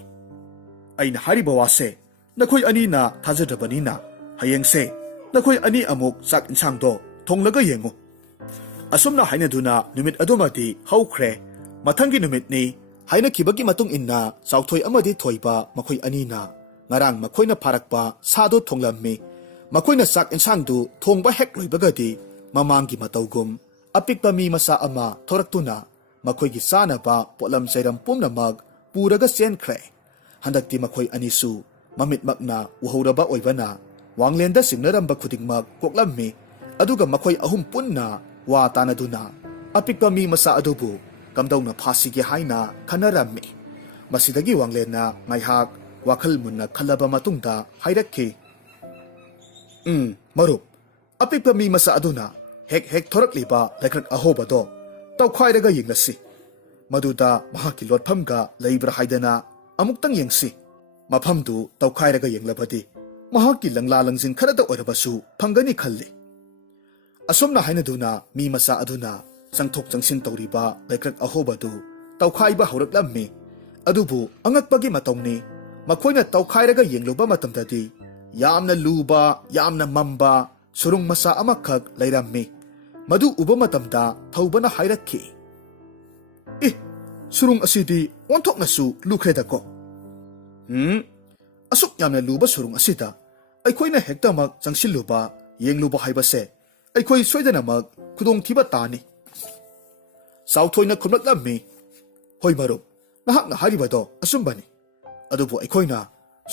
Ay na haribawase nakhoy ani na thajadabani na hayengse nakhoy ani amuk sak insang do thonglaga yengo. Asumna hainaduna numit adumati haukhre mathangi numit ni haina kibagi matung inna sauthoy amadi thoiba makhoy ani na ngarang makhoy na pharakpa sado thonglammi. Makhoy na sak insang du thongba hek loibagadi mamangi matawgum apikpa mi masa ama thoraktuna makhoygi sanaba potlam sairam pumnamag puraga senkre. Handakti makhoy anisu mamitmakna uhauraba oibana wanglenda simnaramba khudingmak koklammi. Aduga makhoy ahum punna wa tanaduna apikpa mi masa adubu kamdawna phasige haina khanarammi. Masidagi wanglena ngaihak wakhal munna khalaba matungda hairakhi. Marup apikpa mi masa aduna hek thorakliba laikrak ahobado tawkhwairaga yinglasi. ꯃꯗꯨꯗ ꯃꯍꯥꯛꯀꯤ ꯂꯣꯠꯐꯝꯒ ꯂꯩꯕ꯭ꯔꯥ ꯍꯥꯏꯗꯅ ꯑꯃꯨꯛꯇꯪ ꯌꯦꯡꯁꯤ꯫ ꯃꯐꯝꯗꯨ ꯇꯧꯈꯥꯏꯔꯒ ꯌꯦꯡꯂꯕꯗꯤ ꯃꯍꯥꯛꯀꯤ ꯂꯪꯂꯥ ꯂꯪꯖꯤꯟ ꯈꯔꯗ ꯑꯣꯏꯔꯕꯁꯨ ꯐꯪꯒꯅꯤ ꯈꯜꯂꯤ꯫ ꯑꯁꯨꯝꯅ ꯍꯥꯏꯅꯗꯨꯅ ꯃꯤ ꯃꯆꯥ ꯑꯗꯨꯅ ꯆꯪꯊꯣꯛ ꯆꯪꯁꯤꯟ ꯇꯧꯔꯤꯕ ꯂꯩꯀ꯭ꯔꯛ ꯑꯍꯣꯕꯗꯨ ꯇꯧꯈꯥꯏꯕ ꯍꯧꯔꯛꯂꯝꯃꯤ꯫ ꯑꯗꯨꯕꯨ ꯑꯉꯛꯄꯒꯤ ꯃꯇꯧꯅꯤ, ꯃꯈꯣꯏꯅ ꯇꯧꯈꯥꯏꯔꯒ ꯌꯦꯡꯂꯨꯕ ꯃꯇꯝꯗꯗꯤ ꯌꯥꯝꯅ ꯂꯨꯕ, ꯌꯥꯝꯅ ꯃꯝꯕ ꯁꯨꯔꯨꯡ ꯃꯆꯥ ꯑꯃꯈꯛ ꯂꯩꯔꯝꯃꯤ꯫ ꯃꯗꯨ ꯎꯕ ꯃꯇꯝꯗ ꯊꯧꯕꯅ ꯍꯥꯏꯔꯛꯈꯤ, "ꯏ, ꯁꯨꯔꯨꯡ ꯑꯁꯤꯗꯤ ꯑꯣꯟꯊꯣꯛꯅꯁꯨ ꯂꯨꯈ꯭ꯔꯦꯗꯀꯣ! ꯑꯁꯨꯛ ꯌꯥꯝꯅ ꯂꯨꯕ ꯁꯨꯔꯨꯡ ꯑꯁꯤꯗ ꯑꯩꯈꯣꯏꯅ ꯍꯦꯛꯇꯃꯛ ꯆꯪꯁꯤꯜꯂꯨꯕ, ꯌꯦꯡꯂꯨꯕ ꯍꯥꯏꯕꯁꯦ ꯑꯩꯈꯣꯏ ꯁꯣꯏꯗꯅꯃꯛ ꯈꯨꯗꯣꯡꯊꯤꯕ ꯇꯥꯅꯤ"꯫ ꯆꯥꯎꯊꯣꯏꯅ ꯈꯨꯝꯂꯛꯂꯝꯃꯤ, "ꯍꯣꯏ ꯃꯔꯨꯞ, ꯅꯍꯥꯛꯅ ꯍꯥꯏꯔꯤꯕꯗꯣ ꯑꯆꯨꯝꯕꯅꯤ꯫ ꯑꯗꯨꯕꯨ ꯑꯩꯈꯣꯏꯅ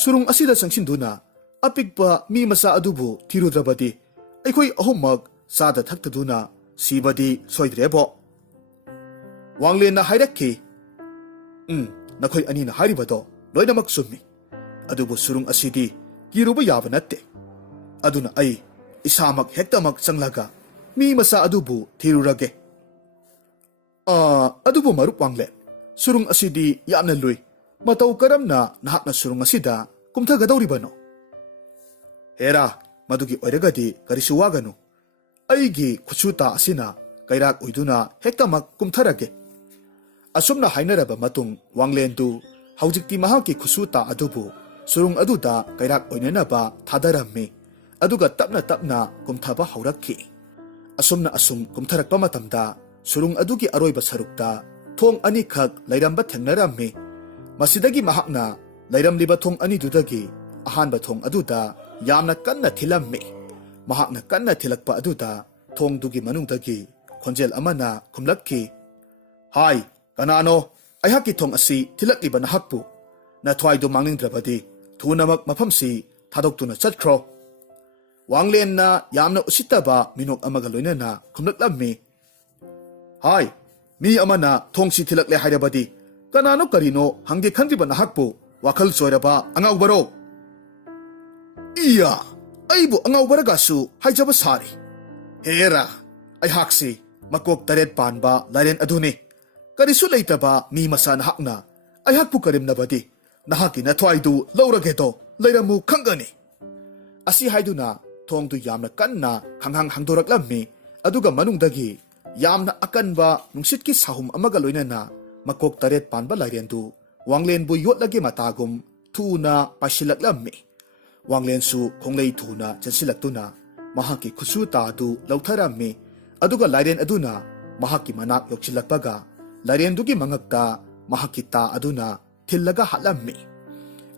ꯁꯨꯔꯨꯡ ꯑꯁꯤꯗ ꯆꯪꯁꯤꯟꯗꯨꯅ ꯑꯄꯤꯛꯄ ꯃꯤ ꯃꯆꯥ ꯑꯗꯨꯕꯨ ꯊꯤꯔꯨꯗ꯭ꯔꯕꯗꯤ ꯑꯩꯈꯣꯏ ꯑꯍꯨꯝꯃꯛ ꯆꯥꯗ ꯊꯛꯇꯗꯨꯅ ꯁꯤꯕꯗꯤ ꯁꯣꯏꯗ꯭ꯔꯦꯕꯣ"꯫ ꯋꯥꯡꯂꯦꯟꯅ ꯍꯥꯏꯔꯛꯈꯤ, ꯅꯈꯣꯏ ꯑꯅꯤꯅ ꯍꯥꯏꯔꯤꯕꯗꯣ ꯂꯣꯏꯅꯃꯛ ꯆꯨꯝꯃꯤ꯫ ꯑꯗꯨꯕꯨ ꯁꯨꯔꯨꯡ ꯑꯁꯤꯗꯤ ꯀꯤꯔꯨꯕ ꯌꯥꯕ ꯅꯠꯇꯦ꯫ ꯑꯗꯨꯅ ꯑꯩ ꯏꯁꯥꯃꯛ ꯍꯦꯛꯇꯃꯛ ꯆꯪꯂꯒ ꯃꯤ ꯃꯆꯥ ꯑꯗꯨꯕꯨ ꯊꯤꯔꯨꯔꯒꯦ꯫ ꯑꯗꯨꯕꯨ ꯃꯔꯨꯞ ꯋꯥꯡꯂꯦꯟ, ꯁꯨꯔꯨꯡ ꯑꯁꯤꯗꯤ ꯌꯥꯝꯅ ꯂꯨꯏ꯫ ꯃꯇꯧ ꯀꯔꯝꯅ ꯅꯍꯥꯛꯅ ꯁꯨꯔꯨꯡ ꯑꯁꯤꯗ ꯀꯨꯝꯊꯒꯗꯧꯔꯤꯕꯅꯣ? ꯍꯦꯔꯥ, ꯃꯗꯨꯒꯤ ꯑꯣꯏꯔꯒꯗꯤ ꯀꯔꯤꯁꯨ ꯋꯥꯒꯅꯨ꯫ ꯑꯩꯒꯤ ꯈꯨꯠꯁꯨ ꯇꯥ ꯑꯁꯤꯅ ꯀꯩꯔꯥꯛ ꯑꯣꯏꯗꯨꯅ ꯍꯦꯛꯇꯃꯛ ꯀꯨꯝꯊꯔꯒꯦ꯫ ꯑꯁꯨꯝꯅ ꯍꯥꯏꯅꯔꯕ ꯃꯇꯨꯡ ꯋꯥꯡꯂꯦꯟꯗꯨ ꯍꯧꯖꯤꯛꯇꯤ ꯃꯍꯥꯛꯀꯤ ꯈꯨꯠꯁꯨ ꯇꯥ ꯑꯗꯨꯕꯨ ꯁꯨꯔꯨꯡ ꯑꯗꯨꯗ ꯀꯩꯔꯥꯛ ꯑꯣꯏꯅꯅꯕ ꯊꯥꯗꯔꯝꯃꯤ, ꯑꯗꯨꯒ ꯇꯞꯅ ꯇꯞꯅ ꯀꯨꯝꯊꯕ ꯍꯧꯔꯛꯈꯤ꯫ ꯑꯁꯨꯝ ꯀꯨꯝꯊꯔꯛꯄ ꯃꯇꯝꯗ ꯁꯨꯔꯨꯡ ꯑꯗꯨꯒꯤ ꯑꯔꯣꯏꯕ ꯁꯔꯨꯛꯇ ꯊꯣꯡ ꯑꯅꯤꯈꯛ ꯂꯩꯔꯝꯕ ꯊꯦꯡꯅꯔꯝꯃꯤ꯫ ꯃꯁꯤꯗꯒꯤ ꯃꯍꯥꯛꯅ ꯂꯩꯔꯝꯂꯤꯕ ꯊꯣꯡ ꯑꯅꯤꯗꯨꯗꯒꯤ ꯑꯍꯥꯟꯕ ꯊꯣꯡ ꯑꯗꯨꯗ ꯌꯥꯝꯅ ꯀꯟꯅ ꯊꯤꯜꯂꯝꯃꯤ꯫ ꯃꯍꯥꯛꯅ ꯀꯟꯅ ꯊꯤꯜꯂꯛꯄ ꯑꯗꯨꯗ ꯊꯣꯡꯗꯨꯒꯤ ꯃꯅꯨꯡꯗꯒꯤ ꯈꯣꯟꯖꯦꯜ ꯑꯃꯅ ꯈꯨꯝꯂꯛꯈꯤ, "ꯍꯥꯏ, ꯀꯅꯥꯅꯣ? ꯑꯩꯍꯥꯛꯀꯤ ꯊꯣꯡ ꯑꯁꯤ ꯊꯤꯜꯂꯛꯂꯤꯕ ꯅꯍꯥꯛꯄꯨ? ꯅꯊ꯭ꯋꯥꯏꯗꯨ ꯃꯥꯡꯅꯤꯡꯗ꯭ꯔꯕꯗꯤ ꯊꯨꯅꯃꯛ ꯃꯐꯝꯁꯤ ꯊꯥꯗꯣꯛꯇꯨꯅ ꯆꯠꯈ꯭ꯔꯣ"꯫ ꯋꯥꯡꯂꯦꯟꯅ ꯌꯥꯝꯅ ꯎꯁꯤꯠꯇꯕ ꯃꯤꯅꯣꯛ ꯑꯃꯒ ꯂꯣꯏꯅꯅ ꯈꯨꯝꯂꯛꯂꯝꯃꯤ, "ꯍꯥꯏ, ꯃꯤ ꯑꯃꯅ ꯊꯣꯡꯁꯤ ꯊꯤꯜꯂꯛꯂꯦ ꯍꯥꯏꯔꯕꯗꯤ ꯀꯅꯥꯅꯣ ꯀꯔꯤꯅꯣ ꯍꯪꯒꯦ ꯈꯟꯗ꯭ꯔꯤꯕ ꯅꯍꯥꯛꯄꯨ ꯋꯥꯈꯜ ꯆꯣꯏꯔꯕ ꯑꯉꯥꯎꯕꯔꯣ? ꯏꯌꯥ, ꯑꯩꯕꯨ ꯑꯉꯥꯎꯕꯔꯒꯁꯨ ꯍꯥꯏꯖꯕ ꯁꯥꯔꯤ! ꯍꯦꯔꯥ, ꯑꯩꯍꯥꯛꯁꯤ ꯃꯀꯣꯛ 8 ꯄꯥꯟꯕ ꯂꯥꯏꯔꯦꯟ ꯑꯗꯨꯅꯤ꯫ ꯀꯔꯤꯁꯨ ꯂꯩꯇꯕ ꯃꯤ ꯃꯆꯥ ꯅꯍꯥꯛꯅ ꯑꯩꯍꯥꯛꯄꯨ ꯀꯔꯦꯝꯅꯕꯗꯤ ꯅꯍꯥꯛꯀꯤ ꯅꯊ꯭ꯋꯥꯏꯗꯨ ꯂꯧꯔꯒꯦꯗꯣ ꯂꯩꯔꯝꯃꯨ ꯈꯪꯒꯅꯤ"꯫ ꯑꯁꯤ ꯍꯥꯏꯗꯨꯅ ꯊꯣꯡꯗꯨ ꯌꯥꯝꯅ ꯀꯟꯅ ꯈꯪꯍꯥꯡ ꯍꯥꯡꯗꯣꯔꯛꯂꯝꯃꯤ, ꯑꯗꯨꯒ ꯃꯅꯨꯡꯗꯒꯤ ꯌꯥꯝꯅ ꯑꯀꯟꯕ ꯅꯨꯡꯁꯤꯠꯀꯤ ꯁꯥꯍꯨꯝ ꯑꯃꯒ ꯂꯣꯏꯅꯅ ꯃꯀꯣꯛ 8 ꯄꯥꯟꯕ ꯂꯥꯏꯔꯦꯟꯗꯨ ꯋꯥꯡꯂꯦꯟꯕꯨ ꯌꯣꯠꯂꯒꯦ ꯃꯇꯥꯒꯨꯝ ꯊꯨꯅ ꯄꯥꯏꯁꯤꯜꯂꯛꯂꯝꯃꯤ꯫ ꯋꯥꯡꯂꯦꯟꯁꯨ ꯈꯣꯡꯂꯩ ꯊꯨꯅ ꯆꯦꯟꯁꯤꯜꯂꯛꯇꯨꯅ ꯃꯍꯥꯛꯀꯤ ꯈꯨꯠꯁꯨ ꯇꯥ ꯑꯗꯨ ꯂꯧꯊꯔꯝꯃꯤ, ꯑꯗꯨꯒ ꯂꯥꯏꯔꯦꯟ ꯑꯗꯨꯅ ꯃꯍꯥꯛꯀꯤ ꯃꯅꯥꯛ ꯌꯧꯁꯤꯜꯂꯛꯄꯒ ꯂꯥꯏꯔꯦꯟꯗꯨꯒꯤ ꯃꯉꯛꯇ ꯃꯍꯥꯛꯀꯤ ꯇꯥ ꯑꯗꯨꯅ ꯊꯤꯜꯂꯒ ꯍꯥꯠꯂꯝꯃꯤ꯫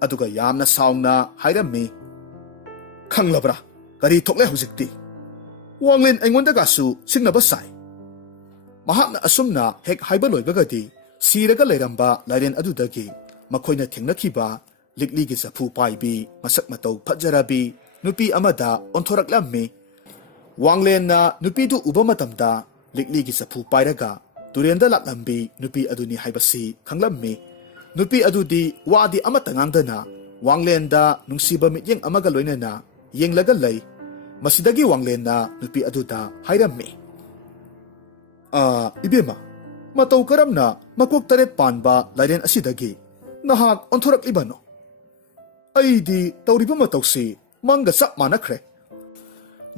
ꯑꯗꯨꯒ ꯌꯥꯝꯅ ꯁꯥꯎꯅ ꯍꯥꯏꯔꯝꯃꯤ, "ꯈꯪꯂꯕ꯭ꯔꯥ, ꯀꯔꯤ ꯊꯣꯛꯂꯦ ꯍꯧꯖꯤꯛꯇꯤ? ꯋꯥꯡꯂꯦꯟ ꯑꯩꯉꯣꯟꯗꯒꯁꯨ ꯁꯤꯡꯅꯕ ꯁꯥꯏ"꯫ ꯃꯍꯥꯛꯅ ꯑꯁꯨꯝꯅ ꯍꯦꯛ ꯍꯥꯏꯕ ꯂꯣꯏꯕꯒꯗꯤ ꯁꯤꯔꯒ ꯂꯩꯔꯝꯕ ꯂꯥꯏꯔꯦꯟ ꯑꯗꯨꯗꯒꯤ ꯃꯈꯣꯏꯅ ꯊꯦꯡꯅꯈꯤꯕ ꯂꯤꯛꯂꯤꯒꯤ ꯆꯐꯨ ꯄꯥꯏꯕꯤ, ꯃꯁꯛ ꯃꯇꯧ ꯐꯖꯔꯕꯤ ꯅꯨꯄꯤ ꯑꯃꯗ ꯑꯣꯟꯊꯣꯔꯛꯂꯝꯃꯤ꯫ ꯋꯥꯡꯂꯦꯟꯅ ꯅꯨꯄꯤꯗꯨ ꯎꯕ ꯃꯇꯝꯗ ꯂꯤꯛꯂꯤꯒꯤ ꯆꯐꯨ ꯄꯥꯏꯔꯒ ꯇꯨꯔꯦꯟꯗ ꯂꯥꯛꯂꯝꯕꯤ ꯅꯨꯄꯤ ꯑꯗꯨꯅꯤ ꯍꯥꯏꯕꯁꯤ ꯈꯪꯂꯝꯃꯤ꯫ ꯅꯨꯄꯤ ꯑꯗꯨꯗꯤ ꯋꯥꯗꯤ ꯑꯃꯠꯇ ꯉꯥꯡꯗꯅ ꯋꯥꯡꯂꯦꯟꯗ ꯅꯨꯡꯁꯤꯕ ミꯠꯌꯦꯡ ꯑꯃꯒ ꯂꯣꯏꯅꯅ ꯌꯦꯡꯂꯒ ꯂꯩ꯫ ꯃꯁꯤꯗꯒꯤ ꯋꯥꯡꯂꯦꯟꯅ ꯅꯨꯄꯤ ꯑꯗꯨꯗ ꯍꯥꯏꯔꯝꯃꯤ, "ꯏꯕꯦꯝꯃ, ꯃꯇꯧ ꯀꯔꯝꯅ ꯃꯀꯣꯛ 8 ꯄꯥꯟꯕ ꯂꯥꯏꯔꯦꯟ ꯑꯁꯤꯗꯒꯤ ꯅꯍꯥꯛ ꯑꯣꯟꯊꯣꯔꯛꯂꯤꯕꯅꯣ? ꯑꯩꯗꯤ ꯇꯧꯔꯤꯕ ꯃꯇꯧꯁꯤ ꯃꯪꯒ ꯆꯞ ꯃꯥꯟꯅꯈ꯭ꯔꯦ"꯫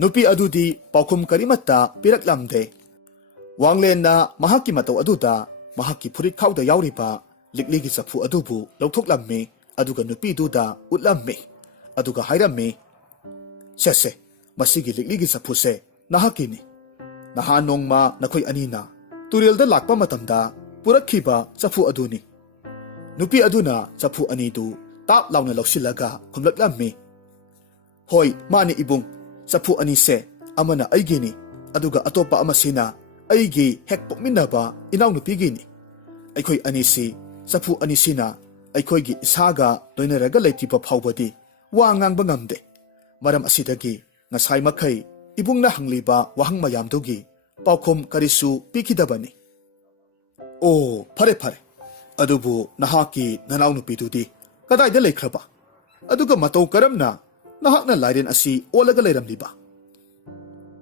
ꯅꯨꯄꯤ ꯑꯗꯨꯗꯤ ꯄꯥꯎꯈꯨꯝ ꯀꯔꯤꯃꯠꯇ ꯄꯤꯔꯛꯂꯝꯗꯦ꯫ ꯋꯥꯡꯂꯦꯟꯅ ꯃꯍꯥꯛꯀꯤ ꯃꯇꯧ ꯑꯗꯨꯗ ꯃꯍꯥꯛꯀꯤ ꯐꯨꯔꯤꯠꯈꯥꯎꯗ ꯌꯥꯎꯔꯤꯕ ꯂꯤꯛꯂꯤꯒꯤ ꯆꯐꯨ ꯑꯗꯨꯕꯨ ꯂꯧꯊꯣꯛꯂꯝꯃꯤ, ꯑꯗꯨꯒ ꯅꯨꯄꯤꯗꯨꯗ ꯎꯠꯂꯝꯃꯤ, ꯑꯗꯨꯒ ꯍꯥꯏꯔꯝꯃꯤ, "ꯁꯦ, ꯃꯁꯤꯒꯤ ꯂꯤꯛꯂꯤꯒꯤ ꯆꯐꯨꯁꯦ ꯅꯍꯥꯛꯀꯤꯅꯤ꯫ ꯅꯍꯥꯟ ꯅꯣꯡꯃ ꯅꯈꯣꯏ ꯑꯅꯤꯅ ꯇꯨꯔꯦꯜꯗ ꯂꯥꯛꯄ ꯃꯇꯝꯗ ꯄꯨꯔꯛꯈꯤꯕ ꯆꯐꯨ ꯑꯗꯨꯅꯤ"꯫ ꯅꯨꯄꯤ ꯑꯗꯨꯅ ꯆꯐꯨ ꯑꯅꯤꯗꯨ ꯇꯥꯞ ꯂꯥꯎꯅ ꯂꯧꯁꯤꯜꯂꯒ ꯈꯨꯝꯂꯛꯂꯝꯃꯤ, "ꯍꯣꯏ, ꯃꯥꯅꯤ ꯏꯕꯨꯡ, ꯆꯐꯨ ꯑꯅꯤꯁꯦ ꯑꯃꯅ ꯑꯩꯒꯤꯅꯤ, ꯑꯗꯨꯒ ꯑꯇꯣꯞꯄ ꯑꯃꯁꯤꯅ ꯑꯩꯒꯤ ꯍꯦꯛ ꯄꯣꯛꯃꯤꯟꯅꯕ ꯏꯅꯥꯎꯅꯨꯄꯤꯒꯤꯅꯤ꯫ ꯑꯩꯈꯣꯏ ꯑꯅꯤꯁꯤ ꯆꯐꯨ ꯑꯅꯤꯁꯤꯅ ꯑꯩꯈꯣꯏꯒꯤ ꯏꯁꯥꯒ ꯂꯣꯏꯅꯔꯒ ꯂꯩꯇ꯭ꯔꯤꯕ ꯐꯥꯎꯕꯗꯤ ꯋꯥ ꯉꯥꯡꯕ ꯉꯝꯗꯦ꯫ ꯃꯔꯝ ꯑꯁꯤꯗꯒꯤ ꯉꯁꯥꯏ ꯃꯈꯩ ꯏꯕꯨꯡꯅ ꯍꯪꯂꯤꯕ ꯋꯥꯍꯪ ꯃꯌꯥꯝꯗꯨꯒꯤ ꯄꯥꯎꯈꯨꯝ ꯀꯔꯤꯁꯨ ꯄꯤꯈꯤꯗꯕꯅꯤ"꯫ "ꯑꯣ, ꯐꯔꯦ ꯐꯔꯦ꯫ ꯑꯗꯨꯕꯨ ꯅꯍꯥꯛꯀꯤ ꯅꯅꯥꯎꯅꯨꯄꯤꯗꯨꯗꯤ ꯀꯗꯥꯏꯗ ꯂꯩꯈ꯭ꯔꯕ? ꯑꯗꯨꯒ ꯃꯇꯧ ꯀꯔꯝꯅ ꯅꯍꯥꯛꯅ ꯂꯥꯏꯔꯦꯟ ꯑꯁꯤ ꯑꯣꯜꯂꯒ ꯂꯩꯔꯝꯂꯤꯕ"?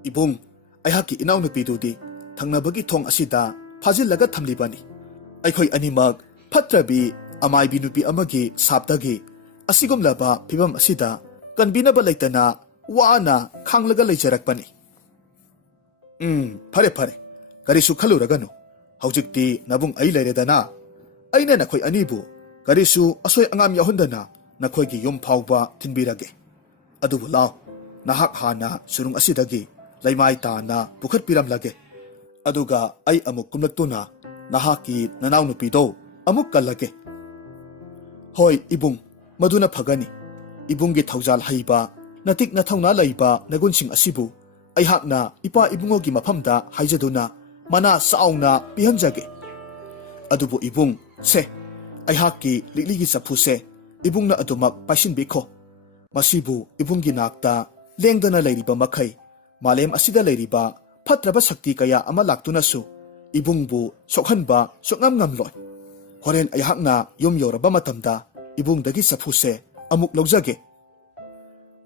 "ꯏꯕꯨꯡ, ꯑꯩꯍꯥꯛꯀꯤ ꯏꯅꯥꯎꯅꯨꯄꯤꯗꯨꯗꯤ ꯊꯪꯅꯕꯒꯤ ꯊꯣꯡ ꯑꯁꯤꯗ ꯐꯥꯖꯤꯜꯂꯒ ꯊꯝꯂꯤꯕꯅꯤ꯫ ꯑꯩꯈꯣꯏ ꯑꯅꯤꯃꯛ ꯐꯠꯇ꯭ꯔꯕꯤ ꯑꯃꯥꯏꯕꯤ ꯅꯨꯄꯤ ꯑꯃꯒꯤ ꯁꯥꯞꯇꯒꯤ ꯑꯁꯤꯒꯨꯝꯂꯕ ꯐꯤꯚꯝ ꯑꯁꯤꯗ ꯀꯟꯕꯤꯅꯕ ꯂꯩꯇꯅ ꯋꯥꯅ ꯈꯥꯡꯂꯒ ꯂꯩꯖꯔꯛꯄꯅꯤ꯫ ꯐꯔꯦ ꯐꯔꯦ, ꯀꯔꯤꯁꯨ ꯈꯜꯂꯨꯔꯒꯅꯨ꯫ ꯍꯧꯖꯤꯛꯇꯤ ꯅꯕꯨꯡ ꯑꯩ ꯂꯩꯔꯦꯗꯅ, ꯑꯩꯅ ꯅꯈꯣꯏ ꯑꯅꯤꯕꯨ ꯀꯔꯤꯁꯨ ꯑꯁꯣꯏ ꯑꯉꯥꯝ ꯌꯥꯎꯍꯟꯗꯅ ꯅꯈꯣꯏꯒꯤ ꯌꯨꯝ ꯐꯥꯎꯕ ꯊꯤꯟꯕꯤꯔꯒꯦ꯫ ꯑꯗꯨꯕꯨ ꯂꯥꯎ, ꯅꯍꯥꯛ ꯍꯥꯟꯅ ꯁꯨꯔꯨꯡ ꯑꯁꯤꯗꯒꯤ ꯂꯩꯃꯥꯏ ꯇꯥꯅ ꯄꯨꯈꯠꯄꯤꯔꯝꯂꯒꯦ꯫ ꯑꯗꯨꯒ ꯑꯩ ꯑꯃꯨꯛ ꯀꯨꯝꯂꯛꯇꯨꯅ ꯅꯍꯥꯛꯀꯤ ꯅꯅꯥꯎꯅꯨꯄꯤꯗꯣ ꯑꯃꯨꯛ ꯀꯜꯂꯒꯦ꯫ ꯍꯣꯏ ꯏꯕꯨꯡ, ꯃꯗꯨꯅ ꯐꯒꯅꯤ꯫ ꯏꯕꯨꯡꯒꯤ ꯊꯧꯖꯥꯜ ꯍꯩꯕ, ꯅꯇꯤꯛ ꯅꯊꯧꯅꯥ ꯂꯩꯕ ꯅꯒꯨꯟꯁꯤꯡ ꯑꯁꯤꯕꯨ ꯑꯩꯍꯥꯛꯅ ꯏꯄꯥ ꯏꯕꯨꯡꯉꯣꯒꯤ ꯃꯐꯝꯗ ꯍꯥꯏꯖꯗꯨꯅ ꯃꯅꯥ ꯆꯥꯎꯅ ꯄꯤꯍꯟꯖꯒꯦ꯫ ꯑꯗꯨꯕꯨ ꯏꯕꯨꯡ, ꯁꯦ, ꯑꯩꯍꯥꯛꯀꯤ ꯂꯤꯛꯂꯤꯒꯤ ꯆꯐꯨꯁꯦ ꯏꯕꯨꯡꯅ ꯑꯗꯨꯃꯛ ꯄꯥꯏꯁꯤꯟꯕꯤꯈꯣ꯫ ꯃꯁꯤꯕꯨ ꯏꯕꯨꯡꯒꯤ ꯅꯥꯛꯇ ꯂꯦꯡꯗꯅ ꯂꯩꯔꯤꯕ ꯃꯈꯩ ꯃꯥꯂꯦꯝ ꯑꯁꯤꯗ ꯂꯩꯔꯤꯕ ꯐꯠꯇ꯭ꯔꯕ ꯁꯛꯇꯤ ꯀꯌꯥ ꯑꯃ ꯂꯥꯛꯇꯨꯅꯁꯨ ꯏꯕꯨꯡꯕꯨ ꯁꯣꯛꯍꯟꯕ ꯁꯨꯛꯉꯝ ꯉꯝꯂꯣꯏ꯫ ꯍꯣꯔꯦꯟ ꯑꯩꯍꯥꯛꯅ ꯌꯨꯝ ꯌꯧꯔꯕ ꯃꯇꯝꯗ ꯏꯕꯨꯡꯗꯒꯤ ꯆꯐꯨꯁꯦ ꯑꯃꯨꯛ ꯂꯧꯖꯒꯦ꯫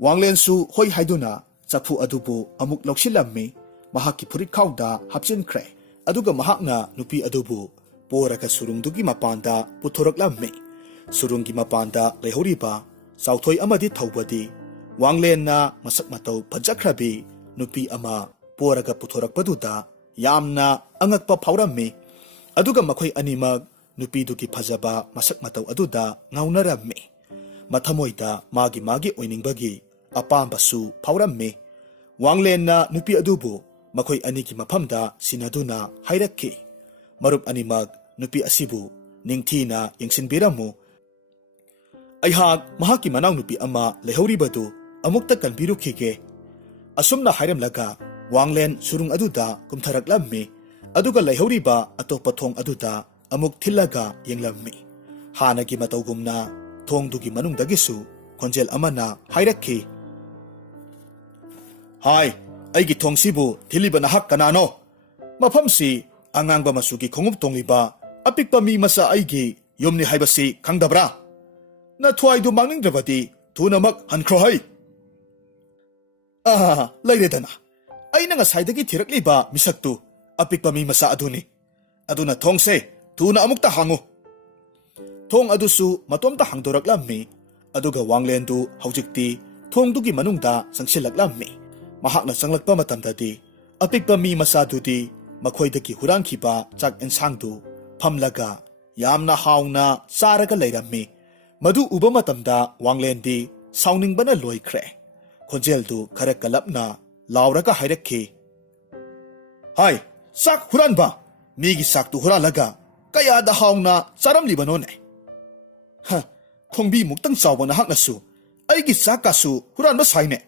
ꯋꯥꯡꯂꯦꯟꯁꯨ ꯍꯣꯏ ꯍꯥꯏꯗꯨꯅ ꯆꯐꯨ ꯑꯗꯨꯕꯨ ꯑꯃꯨꯛ ꯂꯧꯁꯤꯜꯂꯝꯃꯤ, ꯃꯍꯥꯛꯀꯤ ꯐꯨꯔꯤꯠꯈꯥꯎꯗ ꯍꯥꯞꯆꯤꯟꯈ꯭ꯔꯦ꯫ ꯑꯗꯨꯒ ꯃꯍꯥꯛꯅ ꯅꯨꯄꯤ ꯑꯗꯨꯕꯨ ꯄꯣꯔꯒ ꯁꯨꯔꯨꯡꯗꯨꯒꯤ ꯃꯄꯥꯟꯗ ꯄꯨꯊꯣꯔꯛꯂꯝꯃꯤ꯫ ꯁꯨꯔꯨꯡꯒꯤ ꯃꯄꯥꯟꯗ ꯂꯩꯍꯧꯔꯤꯕ ꯆꯥꯎꯊꯣꯏ ꯑꯃꯗꯤ ꯊꯧꯕꯗꯤ ꯋꯥꯡꯂꯦꯟꯅ ꯃꯁꯛ ꯃꯇꯧ ꯐꯖꯈ꯭ꯔꯕꯤ ꯅꯨꯄꯤ ꯑꯃ ꯄꯣꯔꯒ ꯄꯨꯊꯣꯔꯛꯄꯗꯨꯗ ꯌꯥꯝꯅ ꯑꯉꯛꯄ ꯐꯥꯎꯔꯝꯃꯤ꯫ ꯑꯗꯨꯒ ꯃꯈꯣꯏ ꯑꯅꯤꯃꯛ ꯅꯨꯄꯤꯗꯨꯒꯤ ꯐꯖꯕ ꯃꯁꯛ ꯃꯇꯧ ꯑꯗꯨꯗ ꯉꯥꯎꯅꯔꯝꯃꯤ꯫ ꯃꯊꯃꯣꯏꯗ ꯃꯥꯒꯤ ꯑꯣꯏꯅꯤꯡꯕꯒꯤ ꯑꯄꯥꯝꯕꯁꯨ ꯐꯥꯎꯔꯝꯃꯤ꯫ ꯋꯥꯡꯂꯦꯟꯅ ꯅꯨꯄꯤ ꯑꯗꯨꯕꯨ ꯃꯈꯣꯏ ꯑꯅꯤꯒꯤ ꯃꯐꯝꯗ ꯁꯤꯟꯅꯗꯨꯅ ꯍꯥꯏꯔꯛꯈꯤ, ꯃꯔꯨꯞ ꯑꯅꯤꯃꯛ ꯅꯨꯄꯤ ꯑꯁꯤꯕꯨ ꯅꯤꯡꯊꯤꯅ ꯌꯦꯡꯁꯤꯟꯕꯤꯔꯝꯃꯨ꯫ ꯑꯩꯍꯥꯛ ꯃꯍꯥꯛꯀꯤ ꯃꯅꯥꯎꯅꯨꯄꯤ ꯑꯃ ꯂꯩꯍꯧꯔꯤꯕꯗꯨ ꯑꯃꯨꯛꯇ ꯀꯟꯕꯤꯔꯨꯈꯤꯒꯦ꯫ ꯑꯁꯨꯝꯅ ꯍꯥꯏꯔꯝꯂꯒ ꯋꯥꯡꯂꯦꯟ ꯁꯨꯔꯨꯡ ꯑꯗꯨꯗ ꯀꯨꯝꯊꯔꯛꯂꯝꯃꯤ꯫ ꯑꯗꯨꯒ ꯂꯩꯍꯧꯔꯤꯕ ꯑꯇꯣꯞꯄ ꯊꯣꯡ ꯑꯗꯨꯗ ꯑꯃꯨꯛ ꯊꯤꯜꯂꯒ ꯌꯦꯡꯂꯝꯃꯤ꯫ ꯍꯥꯟꯅꯒꯤ ꯃꯇꯧꯒꯨꯝꯅ ꯊꯣꯡꯗꯨꯒꯤ ꯃꯅꯨꯡꯗꯒꯤꯁꯨ ꯈꯣꯟꯖꯦꯜ ꯑꯃꯅ ꯍꯥꯏꯔꯛꯈꯤ, ꯍꯥꯏ, ꯑꯩꯒꯤ ꯊꯣꯡꯁꯤꯕꯨ ꯊꯤꯜꯂꯤꯕ ꯅꯍꯥꯛ ꯀꯅꯥꯅꯣ? ꯃꯐꯝꯁꯤ ꯑꯉꯥꯡꯕ ꯃꯆꯨꯒꯤ ꯈꯣꯡꯎꯞ ꯇꯣꯡꯂꯤꯕ ꯑꯄꯤꯛꯄ ꯃꯤ ꯃꯆꯥ ꯑꯩꯒꯤ ꯌꯨꯝꯅꯤ ꯍꯥꯏꯕꯁꯤ ꯈꯪꯗꯕ꯭ꯔꯥ? ꯅꯊ꯭ꯋꯥꯏꯗꯨ ꯃꯥꯡꯅꯤꯡꯗ꯭ꯔꯕꯗꯤ ꯊꯨꯅꯃꯛ ꯍꯟꯈ꯭ꯔꯣ ꯍꯩ! ꯂꯩꯔꯦꯗꯅ, ꯑꯩꯅ ꯉꯁꯥꯏꯗꯒꯤ ꯊꯤꯔꯛꯂꯤꯕ ꯃꯤꯁꯛꯇꯨ ꯑꯄꯤꯛꯄ ꯃꯤ ꯃꯆꯥ ꯑꯗꯨꯅꯤ꯫ ꯑꯗꯨꯅ ꯊꯣꯡꯁꯦ ꯊꯨꯅ ꯑꯃꯨꯛꯇ ꯍꯥꯡꯉꯨ꯫ ꯊꯣꯡ ꯑꯗꯨꯁꯨ ꯃꯇꯣꯝꯇ ꯍꯥꯡꯗꯣꯔꯛꯂꯝꯃꯤ꯫ ꯑꯗꯨꯒ ꯋꯥꯡꯂꯦꯟꯗꯨ ꯍꯧꯖꯤꯛꯇꯤ ꯊꯣꯡꯗꯨꯒꯤ ꯃꯅꯨꯡꯗ ꯆꯪꯁꯤꯜꯂꯛꯂꯝꯃꯤ꯫ ꯃꯍꯥꯛꯅ ꯆꯪꯂꯛꯄ ꯃꯇꯝꯗꯗꯤ ꯑꯄꯤꯛꯄ ꯃꯤ ꯃꯆꯥꯗꯨꯗꯤ ꯃꯈꯣꯏꯗꯒꯤ ꯍꯨꯔꯥꯟꯈꯤꯕ ꯆꯥꯛ ꯑꯦꯟꯁꯥꯡꯗꯨ ꯐꯝꯂꯒ ꯌꯥꯝꯅ ꯍꯥꯎꯅ ꯆꯥꯔꯒ ꯂꯩꯔꯝꯃꯤ꯫ ꯃꯗꯨ ꯎꯕ ꯃꯇꯝꯗ ꯋꯥꯡꯂꯦꯟꯗꯤ ꯁꯥꯎꯅꯤꯡꯕꯅ ꯂꯣꯏꯈ꯭ꯔꯦ꯫ ꯈꯣꯟꯖꯦꯜꯗꯨ ꯈꯔ ꯀꯜꯂꯞꯅ ꯂꯥꯎꯔꯒ ꯍꯥꯏꯔꯛꯈꯤ, ꯍꯥꯏ, ꯆꯥꯛ ꯍꯨꯔꯥꯟꯕ! ꯃꯤꯒꯤ ꯆꯥꯛꯇꯨ ꯍꯨꯔꯥꯜꯂꯒ ꯀꯌꯥꯗ ꯍꯥꯎꯅ ꯆꯥꯔꯝꯂꯤꯕꯅꯣꯅꯦ? ꯈꯣꯡꯕꯤ ꯃꯨꯛꯇꯪ ꯆꯥꯎꯕ ꯅꯍꯥꯛꯅꯁꯨ ꯑꯩꯒꯤ ꯆꯥꯛꯀꯁꯨ ꯍꯨꯔꯥꯟꯕ ꯁꯥꯏꯅꯦ꯫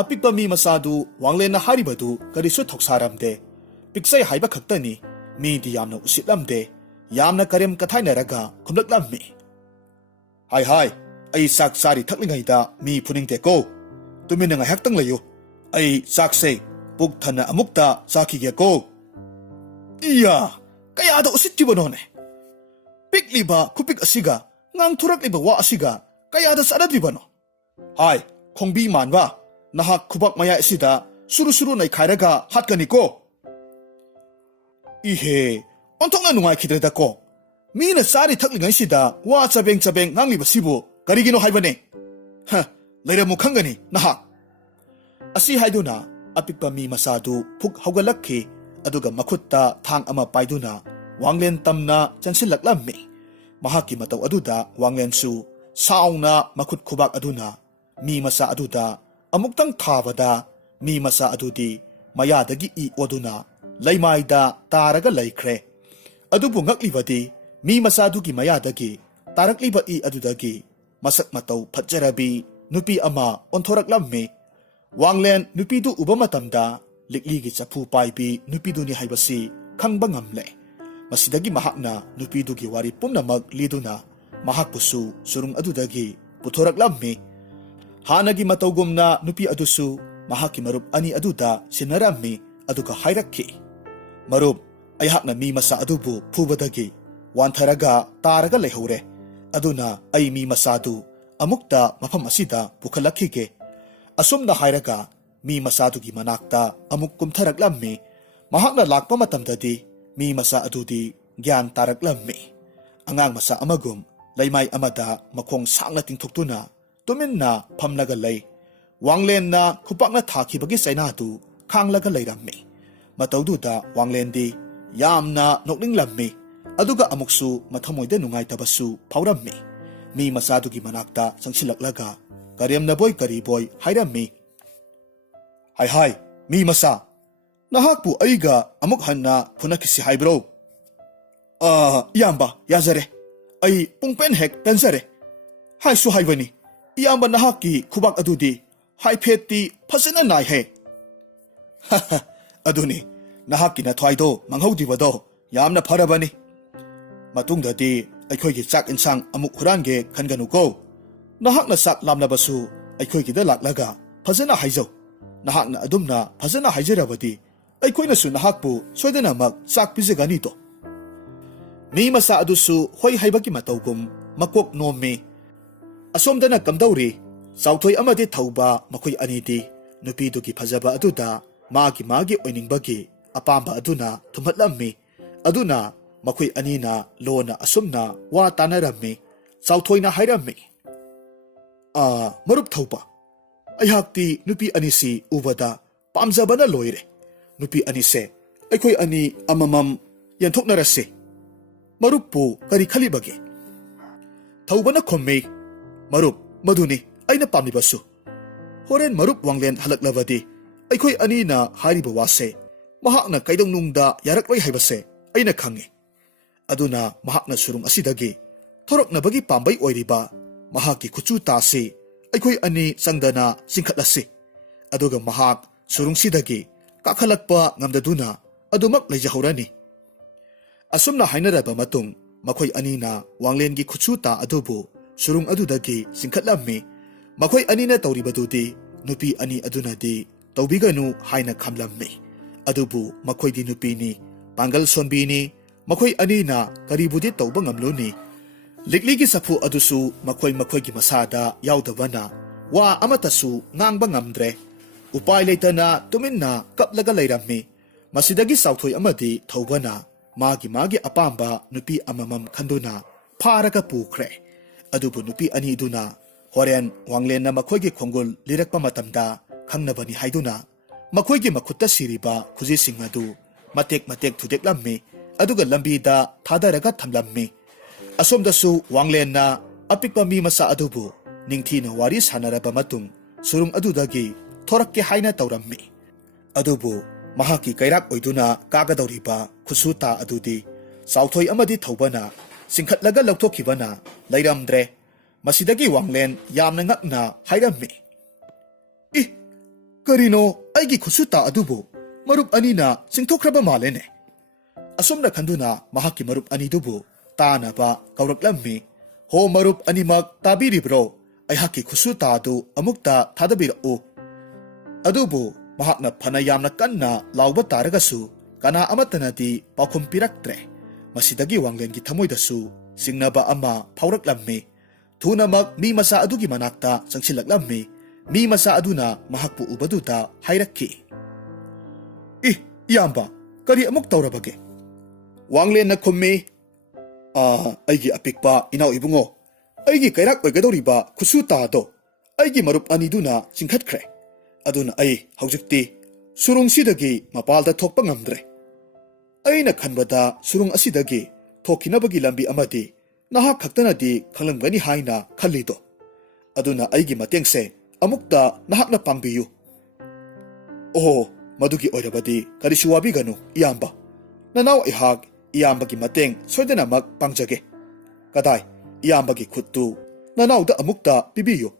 ꯑꯄꯤꯛꯄ ꯃꯤ ꯃꯆꯥꯗꯨ ꯋꯥꯡꯂꯦꯟꯅ ꯍꯥꯏꯔꯤꯕꯗꯨ ꯀꯔꯤꯁꯨ ꯊꯧꯁꯥꯔꯝꯗꯦ꯫ ꯄꯤꯛꯆꯩ ꯍꯥꯏꯕ ꯈꯛꯇꯅꯤ, ꯃꯤꯗꯤ ꯌꯥꯝꯅ ꯎꯁꯤꯠꯂꯝꯗꯦ꯫ ꯌꯥꯝꯅ ꯀꯔꯦꯝ ꯀꯊꯥꯏꯅꯔꯒ ꯈꯨꯝꯂꯛꯂꯝꯃꯤ, ꯍꯥꯏ, ꯑꯩ ꯆꯥꯛ ꯆꯥꯔꯤ ꯊꯛꯂꯤꯉꯩꯗ ꯃꯤ ꯐꯨꯅꯤꯡꯗꯦꯀꯣ꯫ ꯇꯨꯃꯤꯟꯅ ꯉꯥꯏꯍꯥꯛꯇꯪ ꯂꯩꯌꯨ, ꯑꯩ ꯆꯥꯛꯁꯦ ꯄꯨꯛ ꯊꯟꯅ ꯑꯃꯨꯛꯇ ꯆꯥꯈꯤꯒꯦꯀꯣ꯫ ꯏꯌꯥ, ꯀꯌꯥꯗ ꯎꯁꯤꯠꯇ꯭ꯔꯤꯕꯅꯣꯅꯦ! ꯄꯤꯛꯂꯤꯕ ꯈꯨꯄꯤꯛ ꯑꯁꯤꯒ ꯉꯥꯡꯊꯣꯔꯛꯂꯤꯕ ꯋꯥ ꯑꯁꯤꯒ ꯀꯌꯥꯗ ꯆꯠꯅꯗ꯭ꯔꯤꯕꯅꯣ? ꯍꯥꯏ, ꯈꯣꯡꯕꯤ ꯃꯥꯟꯕ, ꯅꯍꯥꯛ ꯈꯨꯕꯥꯛ ꯃꯌꯥꯏ ꯑꯁꯤꯗ ꯁꯨꯔꯨ ꯁꯨꯔꯨ ꯅꯩꯈꯥꯏꯔꯒ ꯍꯥꯠꯀꯅꯤꯀꯣ꯫ ꯏꯍꯦ, ꯑꯣꯟꯊꯣꯛꯅ ꯅꯨꯡꯉꯥꯏꯈꯤꯗ꯭ꯔꯦꯗꯀꯣ꯫ ꯃꯤꯅ ꯆꯥꯔꯤ ꯊꯛꯂꯤꯉꯩꯁꯤꯗ ꯋꯥ ꯆꯕꯦꯡ ꯆꯕꯦꯡ ꯉꯥꯡꯂꯤꯕꯁꯤꯕꯨ ꯀꯔꯤꯒꯤꯅꯣ ꯍꯥꯏꯕꯅꯦ? ꯂꯩꯔꯝꯃꯨ ꯈꯪꯒꯅꯤ ꯅꯍꯥꯛ! ꯑꯁꯤ ꯍꯥꯏꯗꯨꯅ ꯑꯄꯤꯛꯄ ꯃꯤ ꯃꯆꯥꯗꯨ ꯐꯨꯛ ꯍꯧꯒꯠꯂꯛꯈꯤ꯫ ꯑꯗꯨꯒ ꯃꯈꯨꯠꯇ ꯊꯥꯡ ꯑꯃ ꯄꯥꯏꯗꯨꯅ ꯋꯥꯡꯂꯦꯟ ꯇꯝꯅ ꯆꯪꯁꯤꯜꯂꯛꯂꯝꯃꯤ꯫ ꯃꯍꯥꯛꯀꯤ ꯃꯇꯧ ꯑꯗꯨꯗ ꯋꯥꯡꯂꯦꯟꯁꯨ ꯁꯥꯎꯅ ꯃꯈꯨꯠ ꯈꯨꯕꯥꯛ ꯑꯗꯨꯅ ꯃꯤ ꯃꯆꯥ ꯑꯗꯨꯗ ꯑꯃꯨꯛꯇꯪ ꯊꯥꯕꯗ ꯃꯤ ꯃꯆꯥ ꯑꯗꯨꯗꯤ ꯃꯌꯥꯗꯒꯤ ꯏ ꯑꯣꯗꯨꯅ ꯂꯩꯃꯥꯏꯗ ꯇꯥꯔꯒ ꯂꯩꯈ꯭ꯔꯦ꯫ ꯑꯗꯨꯕꯨ ꯉꯛꯂꯤꯕꯗꯤ ꯃꯤ ꯃꯆꯥꯗꯨꯒꯤ ꯃꯌꯥꯗꯒꯤ ꯇꯥꯔꯛꯂꯤꯕ ꯏ ꯑꯗꯨꯗꯒꯤ ꯃꯁꯛ ꯃꯇꯧ ꯐꯖꯔꯕꯤ ꯅꯨꯄꯤ ꯑꯃ ꯑꯣꯟꯊꯣꯔꯛꯂꯝꯃꯤ꯫ ꯋꯥꯡꯂꯦꯟ ꯅꯨꯄꯤꯗꯨ ꯎꯕ ꯃꯇꯝꯗ ꯂꯤꯛꯂꯤꯒꯤ ꯆꯐꯨ ꯄꯥꯏꯕꯤ ꯅꯨꯄꯤꯗꯨꯅꯤ ꯍꯥꯏꯕꯁꯤ ꯈꯪꯕ ꯉꯝꯂꯦ꯫ ꯃꯁꯤꯗꯒꯤ ꯃꯍꯥꯛꯅ ꯅꯨꯄꯤꯗꯨꯒꯤ ꯋꯥꯔꯤ ꯄꯨꯝꯅꯃꯛ ꯂꯤꯗꯨꯅ ꯃꯍꯥꯛꯄꯨꯁꯨ ꯁꯨꯔꯨꯡ ꯑꯗꯨꯗꯒꯤ ꯄꯨꯊꯣꯔꯛꯂꯝꯃꯤ꯫ ꯍꯥꯟꯅꯒꯤ ꯃꯇꯧꯒꯨꯝꯅ ꯅꯨꯄꯤ ꯑꯗꯨꯁꯨ ꯃꯍꯥꯛꯀꯤ ꯃꯔꯨꯞ ꯑꯅꯤ ꯑꯗꯨꯗ ꯁꯤꯟꯅꯔꯝꯃꯤ꯫ ꯑꯗꯨꯒ ꯍꯥꯏꯔꯛꯈꯤ, ꯃꯔꯨꯞ, ꯑꯩꯍꯥꯛꯅ ꯃꯤ ꯃꯆꯥ ꯑꯗꯨꯕꯨ ꯐꯨꯕꯗꯒꯤ ꯋꯥꯟꯊꯔꯒ ꯇꯥꯔꯒ ꯂꯩꯍꯧꯔꯦ꯫ ꯑꯗꯨꯅ ꯑꯩ ꯃꯤ ꯃꯆꯥꯗꯨ ꯑꯃꯨꯛꯇ ꯃꯐꯝ ꯑꯁꯤꯗ ꯄꯨꯈꯠꯂꯛꯈꯤꯒꯦ꯫ ꯑꯁꯨꯝꯅ ꯍꯥꯏꯔꯒ ꯃꯤ ꯃꯆꯥꯗꯨꯒꯤ ꯃꯅꯥꯛꯇ ꯑꯃꯨꯛ ꯀꯨꯝꯊꯔꯛꯂꯝꯃꯤ꯫ ꯃꯍꯥꯛꯅ ꯂꯥꯛꯄ ꯃꯇꯝꯗꯗꯤ ꯃꯤ ꯃꯆꯥ ꯑꯗꯨꯗꯤ gyan taraklammi. Angang masa amagum, laymay amada makong sangna tingtuktuna, tumin na pamlaga lay. Wanglen na kupak na thakibagi saynadu, kanglaga layrammi. Matawduda wanglen di, yam na nokling lammi, aduga amuksu mathamoyda nungay tabasu paurammi. Mi masadugi manakta sangsilaklaga, kariyam na boy kariboy hayrammi. Hay, mi masa, nahakpu aiga amuk hanna punakisi haybro. Iyamba, yazare, ay pungpen hek tanzare. Hay su haybani, iyamba nahaki kubak adudi, hay peti pasina nai he. Haha, aduni, nahaki na thwaido manghawdibado, yamna pharabani. Matungdadi, ꯑꯩꯈꯣꯏꯒꯤ ꯆꯥꯛ ꯏꯟꯁꯥꯡ ꯑꯃꯨꯛ ꯍꯨꯔꯥꯟꯒꯦ ꯈꯟꯒꯅꯨꯀꯣ ꯅꯍꯥꯛꯅ ꯆꯥꯛ ꯂꯥꯝꯂꯕꯁꯨ ꯑꯩꯈꯣꯏꯒꯤꯗ ꯂꯥꯛꯂꯒ ꯐꯖꯅ ꯍꯥꯏꯖꯧ ꯅꯍꯥꯛꯅ ꯑꯗꯨꯝꯅ ꯐꯖꯅ ꯍꯥꯏꯖꯔꯕꯗꯤ ꯑꯩꯈꯣꯏꯅꯁꯨ ꯅꯍꯥꯛꯄꯨ ꯁꯣꯏꯗꯅꯃꯛ ꯆꯥꯛ ꯄꯤꯖꯒꯅꯤꯗꯣ ꯃꯤ ꯃꯆꯥ ꯑꯗꯨꯁꯨ ꯍꯣꯏ ꯍꯩꯕꯒꯤ ꯃꯇꯧꯒꯨꯝ ꯃꯀꯣꯛ ꯅꯣꯝꯃꯤ ꯑꯁꯣꯝꯗꯅ ꯀꯝꯗꯧꯔꯤ ꯆꯥꯎꯊꯣꯏ ꯑꯃꯗꯤ ꯊꯧꯕ ꯃꯈꯣꯏ ꯑꯅꯤꯗꯤ ꯅꯨꯄꯤꯗꯨꯒꯤ ꯐꯖꯕ ꯑꯗꯨꯗ ꯃꯥꯒꯤ ꯑꯣꯏꯅꯤꯡꯕꯒꯤ ꯑꯄꯥꯝꯕ ꯑꯗꯨꯅ ꯊꯨꯝꯍꯠꯂꯝꯃꯤ ꯑꯗꯨꯅ ꯃꯈꯣꯏ ꯑꯅꯤꯅ ꯂꯣꯟꯅ ꯑꯁꯨꯝꯅ ꯋꯥ ꯇꯥꯅꯔꯝꯃꯤ ꯆꯥꯎꯊꯣꯏꯅ ꯍꯥꯏꯔꯝꯃꯤ ꯃꯔꯨꯞ ꯊꯧꯕ ꯑꯩꯍꯥꯛꯇꯤ ꯅꯨꯄꯤ ꯑꯅꯤꯁꯤ ꯎꯕꯗ ꯄꯥꯝꯖꯕꯅ ꯂꯣꯏꯔꯦ ꯅꯨꯄꯤ ꯑꯅꯤꯁꯦ ꯑꯩꯈꯣꯏ ꯑꯅꯤ ꯑꯃꯃꯝ ꯌꯦꯟꯊꯣꯛꯅꯔꯁꯤ ꯃꯔꯨꯞꯄꯨ ꯀꯔꯤ ꯈꯜꯂꯤꯕꯒꯦ ꯊꯧꯕꯅ ꯈꯨꯝꯃꯤ ꯃꯔꯨꯞ ꯃꯗꯨꯅꯤ ꯑꯩꯅ ꯄꯥꯝꯂꯤꯕꯁꯨ ꯍꯣꯔꯦꯟ ꯃꯔꯨꯞ ꯋꯥꯡꯂꯦꯟ ꯍꯜꯂꯛꯂꯕꯗꯤ ꯑꯩꯈꯣꯏ ꯑꯅꯤꯅ ꯍꯥꯏꯔꯤꯕ ꯋꯥꯁꯦ ꯃꯍꯥꯛꯅ ꯀꯩꯗꯧꯅꯨꯡꯗ ꯌꯥꯔꯛꯂꯣꯏ ꯍꯥꯏꯕꯁꯦ ꯑꯩꯅ ꯈꯪꯉꯤ ꯑꯗꯨꯅ ꯃꯍꯥꯛꯅ ꯁꯨꯔꯨꯡ ꯑꯁꯤꯗꯒꯤ ꯊꯣꯔꯛꯅꯕꯒꯤ ꯄꯥꯝꯕꯩ ꯑꯣꯏꯔꯤꯕ ꯃꯍꯥꯛꯀꯤ ꯈꯨꯆꯨ ꯇꯥꯁꯤ ꯑꯩꯈꯣꯏ ꯑꯅꯤ ꯆꯪꯗꯅ ꯆꯤꯡꯈꯠꯂꯁꯤ ꯑꯗꯨꯒ ꯃꯍꯥꯛ ꯁꯨꯔꯨꯡꯁꯤꯗꯒꯤ ꯀꯥꯈꯠꯂꯛꯄ ꯉꯝꯗꯗꯨꯅ ꯑꯗꯨꯃꯛ ꯂꯩꯖꯍꯧꯔꯅꯤ ꯑꯁꯨꯝꯅ ꯍꯥꯏꯅꯔꯕ ꯃꯇꯨꯡ ꯃꯈꯣꯏ ꯑꯅꯤꯅ ꯋꯥꯡꯂꯦꯟꯒꯤ ꯈꯨꯆꯨ ꯇꯥ ꯑꯗꯨꯕꯨ ꯁꯨꯔꯨꯡ ꯑꯗꯨꯗꯒꯤ ꯆꯤꯡꯈꯠꯂꯝꯃꯤ ꯃꯈꯣꯏ ꯑꯅꯤꯅ ꯇꯧꯔꯤꯕꯗꯨꯗꯤ ꯅꯨꯄꯤ ꯑꯅꯤ ꯑꯗꯨꯅꯗꯤ ꯇꯧꯕꯤꯒꯅꯨ ꯍꯥꯏꯅ ꯈꯝꯂꯝꯃꯤ ꯑꯗꯨꯕꯨ ꯃꯈꯣꯏꯗꯤ ꯅꯨꯄꯤꯅꯤ ꯄꯥꯡꯒꯜ ꯁꯣꯟꯕꯤꯅꯤ ꯃꯈꯣꯏ ꯑꯅꯤꯅ ꯀꯔꯤꯕꯨꯗꯤ ꯇꯧꯕ ꯉꯝꯂꯨꯅꯤ ꯂꯤꯛꯂꯤꯒꯤ ꯆꯐꯨ ꯑꯗꯨꯁꯨ ꯃꯈꯣꯏꯒꯤ ꯃꯁꯥꯗ ꯌꯥꯎꯗꯕꯅ ꯋꯥ ꯑꯃꯠꯇꯁꯨ ꯉꯥꯡꯕ ꯉꯝꯗ꯭ꯔꯦ ꯎꯄꯥꯏ ꯂꯩꯇꯅ ꯇꯨꯃꯤꯟꯅ ꯀꯞꯂꯒ ꯂꯩꯔꯝꯃꯤ ꯃꯁꯤꯗꯒꯤ ꯆꯥꯎꯊꯣꯏ ꯑꯃꯗꯤ ꯊꯧꯕꯅ ꯃꯥꯒꯤ ꯑꯄꯥꯝꯕ ꯅꯨꯄꯤ ꯑꯃꯃꯝ ꯈꯟꯗꯨꯅ ꯐꯥꯔꯒ ꯄꯨꯈ꯭ꯔꯦ ꯑꯗꯨꯕꯨ ꯅꯨꯄꯤ ꯑꯅꯤꯗꯨꯅ ꯍꯣꯔꯦꯟ ꯋꯥꯡꯂꯦꯟꯅ ꯃꯈꯣꯏꯒꯤ ꯈꯣꯡꯒꯨꯜ ꯂꯤꯔꯛꯄ ꯃꯇꯝꯗ ꯈꯪꯅꯕꯅꯤ ꯍꯥꯏꯗꯨꯅ ꯃꯈꯣꯏꯒꯤ ꯃꯈꯨꯠꯇ ꯁꯤꯔꯤꯕ ꯈꯨꯖꯤꯁꯤꯡ ꯑꯗꯨ ꯃꯇꯦꯛ ꯊꯨꯗꯦꯛꯂꯝꯃꯤ ꯑꯗꯨꯒ ꯂꯝꯕꯤꯗ ꯊꯥꯗꯔꯒ ꯊꯝꯂꯝꯃꯤ ꯑꯁꯣꯝꯗꯁꯨ ꯋꯥꯡꯂꯦꯟꯅ ꯑꯄꯤꯛꯄ ꯃꯤ ꯃꯆꯥ ꯑꯗꯨꯕꯨ ꯅꯤꯡꯊꯤꯅ ꯋꯥꯔꯤ ꯁꯥꯟꯅꯔꯕ ꯃꯇꯨꯡ ꯁꯨꯔꯨꯡ ꯑꯗꯨꯗꯒꯤ ꯊꯣꯔꯛꯀꯦ ꯍꯥꯏꯅ ꯇꯧꯔꯝꯃꯤ ꯑꯗꯨꯕꯨ ꯃꯍꯥꯛꯀꯤ ꯀꯩꯔꯥꯛ ꯑꯣꯏꯗꯨꯅ ꯀꯥꯒꯗꯧꯔꯤꯕ ꯈꯨꯠꯁꯨ ꯇꯥ ꯑꯗꯨꯗꯤ ꯆꯥꯎꯊꯣꯏ ꯑꯃꯗꯤ ꯊꯧꯕꯅ ꯆꯤꯡꯈꯠꯂꯒ ꯂꯧꯊꯣꯛꯈꯤꯕꯅ ꯂꯩꯔꯝꯗ꯭ꯔꯦ ꯃꯁꯤꯗꯒꯤ ꯋꯥꯡꯂꯦꯟ ꯌꯥꯝꯅ ꯉꯛꯅ ꯍꯥꯏꯔꯝꯃꯤ ꯀꯔꯤꯅꯣ ꯑꯩꯒꯤ ꯈꯨꯠꯁꯨ ꯇꯥ ꯑꯗꯨꯕꯨ ꯃꯔꯨꯞ ꯑꯅꯤꯅ ꯆꯤꯡꯊꯣꯛꯈ꯭ꯔꯕ ꯃꯥꯜꯂꯦꯅꯦ ꯑꯁꯨꯝꯅ ꯈꯟꯗꯨꯅ ꯃꯍꯥꯛꯀꯤ ꯃꯔꯨꯞ ꯑꯅꯤꯗꯨꯕꯨ ꯇꯥꯅꯕ ꯀꯧꯔꯛꯂꯝꯃꯤ ꯍꯣ ꯃꯔꯨꯞ ꯑꯅꯤꯃꯛ ꯇꯥꯕꯤꯔꯤꯕ꯭ꯔꯣ ꯑꯩꯍꯥꯛꯀꯤ ꯈꯨꯠꯁꯨ ꯇꯥ ꯑꯗꯨ ꯑꯃꯨꯛꯇ ꯊꯥꯗꯕꯤꯔꯛꯎ ꯑꯗꯨꯕꯨ ꯃꯍꯥꯛꯅ ꯐꯅ ꯌꯥꯝꯅ ꯀꯟꯅ ꯂꯥꯎꯕ ꯇꯥꯔꯒꯁꯨ ꯀꯅꯥ ꯑꯃꯠꯇꯅꯗꯤ ꯄꯥꯎꯈꯨꯝ ꯄꯤꯔꯛꯇ꯭ꯔꯦ ꯃꯁꯤꯗꯒꯤ ꯋꯥꯡꯂꯦꯟꯒꯤ ꯊꯃꯣꯏꯗꯁꯨ ꯆꯤꯡꯅꯕ ꯑꯃ ꯐꯥꯎꯔꯛꯂꯝꯃꯤ ꯊꯨꯅꯃꯛ ꯃꯤ ꯃꯆꯥ ꯑꯗꯨꯒꯤ ꯃꯅꯥꯛꯇ ꯆꯪꯁꯤꯜꯂꯛꯂꯝꯃꯤ ꯃꯤ ꯃꯆꯥ ꯑꯗꯨꯅ ꯃꯍꯥꯛꯄꯨ ꯎꯕꯗꯨꯗ ꯍꯥꯏꯔꯛꯈꯤ ꯏꯌꯥꯝꯕ ꯀꯔꯤ ꯑꯃꯨꯛ ꯇꯧꯔꯕꯒꯦ ꯋꯥꯡꯂꯦꯟꯅ ꯈꯨꯝꯃꯤ ꯑꯩꯒꯤ ꯑꯄꯤꯛꯄ ꯏꯅꯥꯎ ꯏꯕꯨꯡꯉꯣ ꯑꯩꯒꯤ ꯀꯩꯔꯥꯛ ꯑꯣꯏꯒꯗꯧꯔꯤꯕ ꯈꯨꯠꯁꯨ ꯇꯥꯗꯣ ꯑꯩꯒꯤ ꯃꯔꯨꯞ ꯑꯅꯤꯗꯨꯅ ꯆꯤꯡꯈꯠꯈ꯭ꯔꯦ ꯑꯗꯨꯅ ꯑꯩ ꯍꯧꯖꯤꯛꯇꯤ ꯁꯨꯔꯨꯡꯁꯤꯗꯒꯤ ꯃꯄꯥꯜꯗ ꯊꯣꯛꯄ ꯉꯝꯗ꯭ꯔꯦ ꯑꯩꯅ ꯈꯟꯕꯗ ꯁꯨꯔꯨꯡ ꯑꯁꯤꯗꯒꯤ ꯊꯣꯛꯈꯤꯅꯕꯒꯤ ꯂꯝꯕꯤ ꯑꯃꯗꯤ ꯅꯍꯥꯛ ꯈꯛꯇꯅꯗꯤ ꯈꯪꯂꯝꯒꯅꯤ ꯍꯥꯏꯅ ꯈꯜꯂꯤꯗꯣ ꯑꯗꯨꯅ ꯑꯩꯒꯤ ꯃꯇꯦꯡꯁꯦ ꯑꯃꯨꯛꯇ ꯅꯍꯥꯛꯅ ꯄꯥꯡꯕꯤꯌꯨ ꯑꯣꯍꯣ ꯃꯗꯨꯒꯤ ꯑꯣꯏꯔꯕꯗꯤ ꯀꯔꯤꯁꯨ ꯋꯥꯕꯤꯒꯅꯨ ꯏꯌꯥꯝꯕ ꯅꯅꯥꯎ ꯑꯩꯍꯥꯛ ꯏꯌꯥꯝꯕꯒꯤ ꯃꯇꯦꯡ ꯁꯣꯏꯗꯅꯃꯛ ꯄꯥꯡꯖꯒꯦ ꯀꯗꯥꯏ ꯏꯌꯥꯝꯕꯒꯤ ꯈꯨꯠꯇꯨ ꯅꯅꯥꯎꯗ ꯑꯃꯨꯛꯇ ꯄꯤꯕꯤꯌꯨ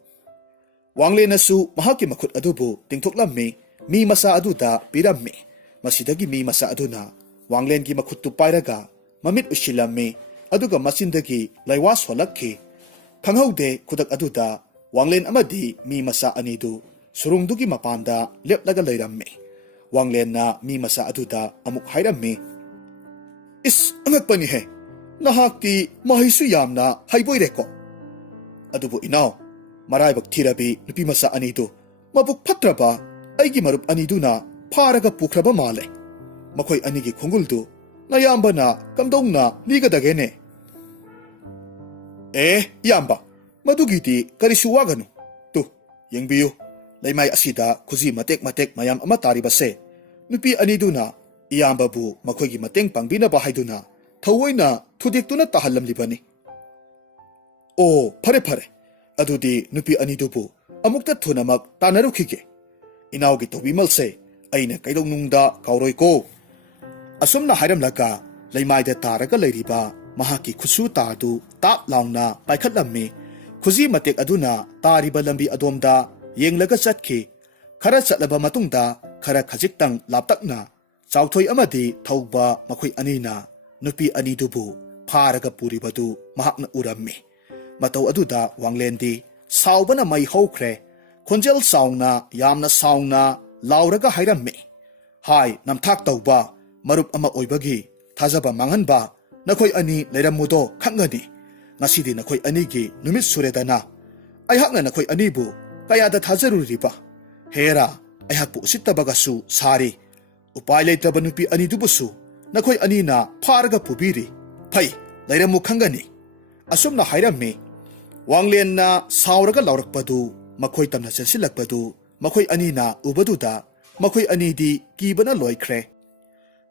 ꯋꯥꯡꯂꯦꯟꯅꯁꯨ ꯃꯍꯥꯛꯀꯤ ꯃꯈꯨꯠ ꯑꯗꯨꯕꯨ ꯇꯤꯡꯊꯣꯛꯂꯝꯃꯤ ꯃꯤ ꯃꯆꯥ ꯑꯗꯨꯗ ꯄꯤꯔꯝꯃꯤ ꯃꯁꯤꯗꯒꯤ ꯃꯤ ꯃꯆꯥ ꯑꯗꯨꯅ ꯋꯥꯡꯂꯦꯟꯒꯤ ꯃꯈꯨꯠꯇꯨ ꯄꯥꯏꯔꯒ ꯃꯃꯤꯠ ꯎꯏꯁꯤꯜꯂꯝꯃꯤ ꯑꯗꯨꯒ ꯃꯆꯤꯟꯗꯒꯤ ꯂꯩꯋꯥ ꯁꯣꯜꯂꯛꯈꯤ ꯈꯪꯍꯧꯗꯦ ꯈꯨꯗꯛ ꯑꯗꯨꯗ ꯋꯥꯡꯂꯦꯟ ꯑꯃꯗꯤ ꯃꯤ ꯃꯆꯥ ꯑꯅꯤꯗꯨ ꯁꯨꯔꯨꯡꯗꯨꯒꯤ ꯃꯄꯥꯟꯗ ꯂꯦꯞꯂꯒ ꯂꯩꯔꯝꯃꯤ ꯋꯥꯡꯂꯦꯟꯅ ꯃꯤ ꯃꯆꯥ ꯑꯗꯨꯗ ꯑꯃꯨꯛ ꯍꯥꯏꯔꯝꯃꯤ ꯑꯉꯛꯄꯅꯤꯍꯦ ꯅꯍꯥꯛꯇꯤ ꯃꯍꯩꯁꯨ ꯌꯥꯝꯅ ꯍꯩꯕꯣꯏꯔꯦꯀꯣ ꯑꯗꯨꯕꯨ ꯏꯅꯥꯎ ꯃꯔꯥꯏꯕꯛ ꯊꯤꯔꯕꯤ ꯅꯨꯄꯤ ꯃꯆꯥ ꯑꯅꯤꯗꯨ ꯃꯕꯨꯛ ꯐꯠꯇ꯭ꯔꯕ ꯑꯩꯒꯤ ꯃꯔꯨꯞ ꯑꯅꯤꯗꯨꯅ ꯐꯥꯔꯒ ꯄꯨꯈ꯭ꯔꯕ ꯃꯥꯜꯂꯦ ꯃꯈꯣꯏ ꯑꯅꯤꯒꯤ ꯈꯣꯡꯒꯨꯜꯗꯨ ꯅꯌꯥꯝꯕꯅ ꯀꯝꯗꯧꯅ ꯂꯤꯒꯗꯒꯦꯅꯦ? ꯏꯌꯥꯝꯕ, ꯃꯗꯨꯒꯤꯗꯤ ꯀꯔꯤꯁꯨ ꯋꯥꯒꯅꯨ. ꯇꯨ, ꯌꯦꯡꯕꯤꯌꯨ. ꯂꯩꯃꯥꯏ ꯑꯁꯤꯗ ꯈꯨꯖꯤ ꯃꯇꯦꯛ ꯃꯇꯦꯛ ꯃꯌꯥꯝ ꯑꯃ ꯇꯥꯔꯤꯕꯁꯦ ꯅꯨꯄꯤ ꯑꯅꯤꯗꯨꯅ ꯏꯌꯥꯝꯕꯕꯨ ꯃꯈꯣꯏꯒꯤ ꯃꯇꯦꯡ ꯄꯥꯡꯕꯤꯅꯕ ꯍꯥꯏꯗꯨꯅ ꯊꯑꯣꯏꯅ ꯊꯨꯗꯦꯛꯇꯨꯅ ꯇꯥꯍꯜꯂꯝꯂꯤꯕꯅꯤ. ꯑꯣ, ꯐꯔꯦ ꯐꯔꯦ. ꯑꯗꯨꯗꯤ ꯅꯨꯄꯤ ꯑꯅꯤꯗꯨꯕꯨ ꯑꯃꯨꯛꯇ ꯊꯨꯅꯃꯛ ꯇꯥꯟꯅꯔꯨꯈꯤꯒꯦ. ꯏꯅꯥꯎꯒꯤ ꯇꯧꯕꯤꯃꯜꯁꯦ ꯑꯩꯅ ꯀꯩꯗꯧꯅꯨꯡꯗ ꯀꯥꯎꯔꯣꯏꯀꯣ. ꯑꯁꯨꯝꯅ ꯍꯥꯏꯔꯝꯂꯒ ꯂꯩꯃꯥꯏꯗ ꯇꯥꯔꯒ ꯂꯩꯔꯤꯕ ꯃꯍꯥꯛꯀꯤ ꯈꯨꯠꯁꯨ ꯇꯥꯗꯨ ꯇꯥꯞ ꯂꯥꯎꯅ ꯄꯥꯏꯈꯠꯂꯝꯃꯤ. ꯈꯨꯖꯤ ꯃꯇꯦꯛ ꯑꯗꯨꯅ ꯇꯥꯔꯤꯕ ꯂꯝꯕꯤ ꯑꯗꯣꯝꯗ ꯌꯦꯡꯂꯒ ꯆꯠꯈꯤ. ꯈꯔ ꯆꯠꯂꯕ ꯃꯇꯨꯡꯗ ꯈꯔ ꯈꯖꯤꯛꯇꯪ ꯂꯥꯞꯇꯛꯅ ꯆꯥꯎꯊꯣꯏ ꯑꯃꯗꯤ ꯊꯧꯕ ꯃꯈꯣꯏ ꯑꯅꯤꯅ ꯅꯨꯄꯤ ꯑꯅꯤꯗꯨꯕꯨ ꯐꯥꯔꯒ ꯄꯨꯔꯤꯕꯗꯨ ꯃꯍꯥꯛꯅ ꯎꯔꯝꯃꯤ. ꯃꯇꯧ ꯑꯗꯨꯗ ꯋꯥꯡꯂꯦꯟꯗꯤ ꯁꯥꯎꯕꯅ ꯃꯩ ꯍꯧꯈ꯭ꯔꯦ. ꯈꯣꯟꯖꯦꯜ ꯆꯥꯎꯅ ꯌꯥꯝꯅ ꯁꯥꯎꯅ ꯂꯥꯎꯔꯒ ꯍꯥꯏꯔꯝꯃꯤ. ꯍꯥꯏ ꯅꯝꯊꯥꯛ ꯇꯧꯕ, ꯃꯔꯨꯞ ꯑꯃ ꯑꯣꯏꯕꯒꯤ ꯊꯥꯖꯕ ꯃꯥꯡꯍꯟꯕ ꯅꯈꯣꯏ ꯑꯅꯤ ꯂꯩꯔꯝꯃꯨꯗꯣ ꯈꯪꯒꯅꯤ. ꯉꯁꯤꯗꯤ ꯅꯈꯣꯏ ꯑꯅꯤꯒꯤ ꯅꯨꯃꯤꯠ ꯁꯨꯔꯦꯗꯅ. ꯑꯩꯍꯥꯛꯅ ꯅꯈꯣꯏ ꯑꯅꯤꯕꯨ ꯀꯌꯥꯗ ꯊꯥꯖꯔꯨꯔꯤꯕ. ꯍꯦꯔꯥ, ꯑꯩꯍꯥꯛꯄꯨ ꯎꯁꯤꯠꯇꯕꯒꯁꯨ ꯁꯥꯔꯤ. ꯎꯄꯥꯏ ꯂꯩꯇ꯭ꯔꯕ ꯅꯨꯄꯤ ꯑꯅꯤꯗꯨꯕꯨꯁꯨ ꯅꯈꯣꯏ ꯑꯅꯤꯅ ꯐꯥꯔꯒ ꯄꯨꯕꯤꯔꯤ. ꯐꯩ, ꯂꯩꯔꯝꯃꯨ ꯈꯪꯒꯅꯤ. ꯑꯁꯨꯝꯅ ꯍꯥꯏꯔꯝꯃꯤ. ꯋꯥꯡꯂꯦꯟꯅ ꯁꯥꯎꯔꯒ ꯂꯥꯎꯔꯛꯄꯗꯨ ꯃꯈꯣꯏ ꯇꯝꯅ ꯆꯦꯟꯁꯤꯜꯂꯛꯄꯗꯨ ꯃꯈꯣꯏ ꯑꯅꯤꯅ ꯎꯕꯗꯨꯗ ꯃꯈꯣꯏ ꯑꯅꯤꯗꯤ ꯀꯤꯕꯅ ꯂꯣꯏꯈ꯭ꯔꯦ.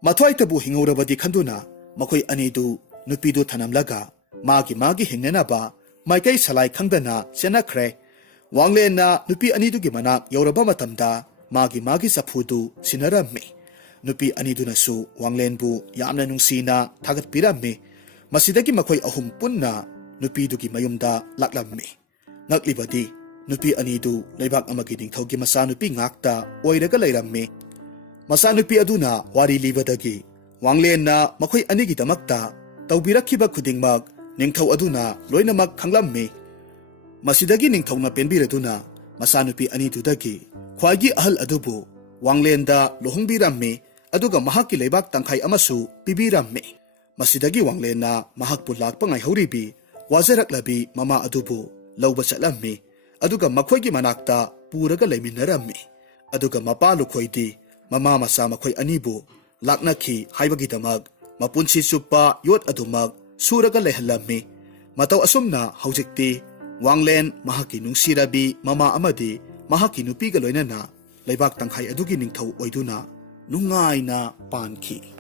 ꯃꯊ꯭ꯋꯥꯏꯇꯕꯨ ꯍꯤꯡꯍꯧꯔꯕꯗꯤ ꯈꯟꯗꯨꯅ ꯃꯈꯣꯏ ꯑꯅꯤꯗꯨ ꯅꯨꯄꯤꯗꯨ ꯊꯅꯝꯂꯒ ꯃꯥꯒꯤ ꯍꯤꯡꯅꯅꯕ ꯃꯥꯏꯀꯩ ꯁꯂꯥꯏ ꯈꯪꯗꯅ ꯆꯦꯟꯅꯈ꯭ꯔꯦ. ꯋꯥꯡꯂꯦꯟꯅ ꯅꯨꯄꯤ ꯑꯅꯤꯗꯨꯒꯤ ꯃꯅꯥꯛ ꯌꯧꯔꯕ ꯃꯇꯝꯗ ꯃꯥꯒꯤ ꯆꯐꯨꯗꯨ ꯁꯤꯟꯅꯔꯝꯃꯤ. ꯅꯨꯄꯤ ꯑꯅꯤꯗꯨꯅꯁꯨ ꯋꯥꯡꯂꯦꯟꯕꯨ ꯌꯥꯝꯅ ꯅꯨꯡꯁꯤꯅ ꯊꯥꯒꯠꯄꯤꯔꯝꯃꯤ. ꯃꯁꯤꯗꯒꯤ ꯃꯈꯣꯏ ꯑꯍꯨꯝ ꯄꯨꯟꯅ ꯅꯨꯄꯤꯗꯨꯒꯤ ꯃꯌꯨꯝꯗ ꯂꯥꯛꯂꯝꯃꯤ. ꯉꯛꯂꯤꯕꯗꯤ ꯅꯨꯄꯤ ꯑꯅꯤꯗꯨ ꯂꯩꯕꯥꯛ ꯑꯃꯒꯤ ꯅꯤꯡꯊꯧꯒꯤ ꯃꯆꯥꯅꯨꯄꯤ ꯉꯥꯛꯇ ꯑꯣꯏꯔꯒ ꯂꯩꯔꯝꯃꯤ. ꯃꯆꯥꯅꯨꯄꯤ ꯑꯗꯨꯅ ꯋꯥꯔꯤ ꯂꯤꯕꯗꯒꯤ ꯋꯥꯡꯂꯦꯟꯅ ꯃꯈꯣꯏ ꯑꯅꯤꯒꯤꯗꯃꯛꯇ ꯇꯧꯕꯤꯔꯛꯈꯤꯕ ꯈꯨꯗꯤꯡꯃꯛ ꯅꯤꯡꯊꯧ ꯑꯗꯨꯅ ꯂꯣꯏꯅꯃꯛ ꯈꯪꯂꯝꯃꯤ. ꯃꯁꯤꯗꯒꯤ ꯅꯤꯡꯊꯧꯅ ꯄꯦꯟꯕꯤꯔꯗꯨꯅ ꯃꯆꯥꯅꯨꯄꯤ ꯑꯅꯤꯗꯨꯗꯒꯤ ꯈ꯭ꯋꯥꯏꯒꯤ ꯑꯍꯜ ꯑꯗꯨꯕꯨ ꯋꯥꯡꯂꯦꯟꯗ ꯂꯨꯍꯣꯡꯕꯤꯔꯝꯃꯤ. ꯑꯗꯨꯒ ꯃꯍꯥꯛꯀꯤ ꯂꯩꯕꯥꯛ ꯇꯪꯈꯥꯏ ꯑꯃꯁꯨ ꯄꯤꯕꯤꯔꯝꯃꯤ. ꯃꯁꯤꯗꯒꯤ ꯋꯥꯡꯂꯦꯟꯅ ꯃꯍꯥꯛꯄꯨ ꯂꯥꯛꯄ ꯉꯥꯏꯍꯧꯔꯤꯕꯤ ꯋꯥꯖꯔꯛꯂꯕꯤ ꯃꯃꯥ ꯑꯗꯨꯕꯨ ꯂꯧꯕ ꯆꯠꯂꯝꯃꯤ. ꯑꯗꯨꯒ ꯃꯈꯣꯏꯒꯤ ꯃꯅꯥꯛꯇ ꯄꯨꯔꯒ ꯂꯩꯃꯤꯟꯅꯔꯝꯃꯤ. ꯑꯗꯨꯒ ꯃꯄꯥ ꯂꯨꯈꯣꯏꯗꯤ ꯃꯃꯥ ꯃꯆꯥ ꯃꯈꯣꯏ ꯑꯅꯤꯕꯨ ꯂꯥꯛꯅꯈꯤ ꯍꯥꯏꯕꯒꯤꯗꯃꯛ ꯃꯄꯨꯟꯁꯤ ꯆꯨꯞꯄ ꯌꯣꯠ ꯑꯗꯨꯃꯛ ꯁꯨꯔꯒ ꯂꯩꯍꯜꯂꯝꯃꯤ. ꯃꯇꯧ ꯑꯁꯨꯝꯅ ꯍꯧꯖꯤꯛꯇꯤ ꯋꯥꯡꯂꯦꯟ ꯃꯍꯥꯛꯀꯤ ꯅꯨꯡꯁꯤꯔꯕꯤ ꯃꯃꯥ ꯑꯃꯗꯤ ꯃꯍꯥꯛꯀꯤ ꯅꯨꯄꯤꯒ ꯂꯣꯏꯅꯅ ꯂꯩꯕꯥꯛ ꯇꯪꯈꯥꯏ ꯑꯗꯨꯒꯤ ꯅꯤꯡꯊꯧ ꯑꯣꯏꯗꯨꯅ ꯅꯨꯡꯉꯥꯏꯅ ꯄꯥꯟꯈꯤ.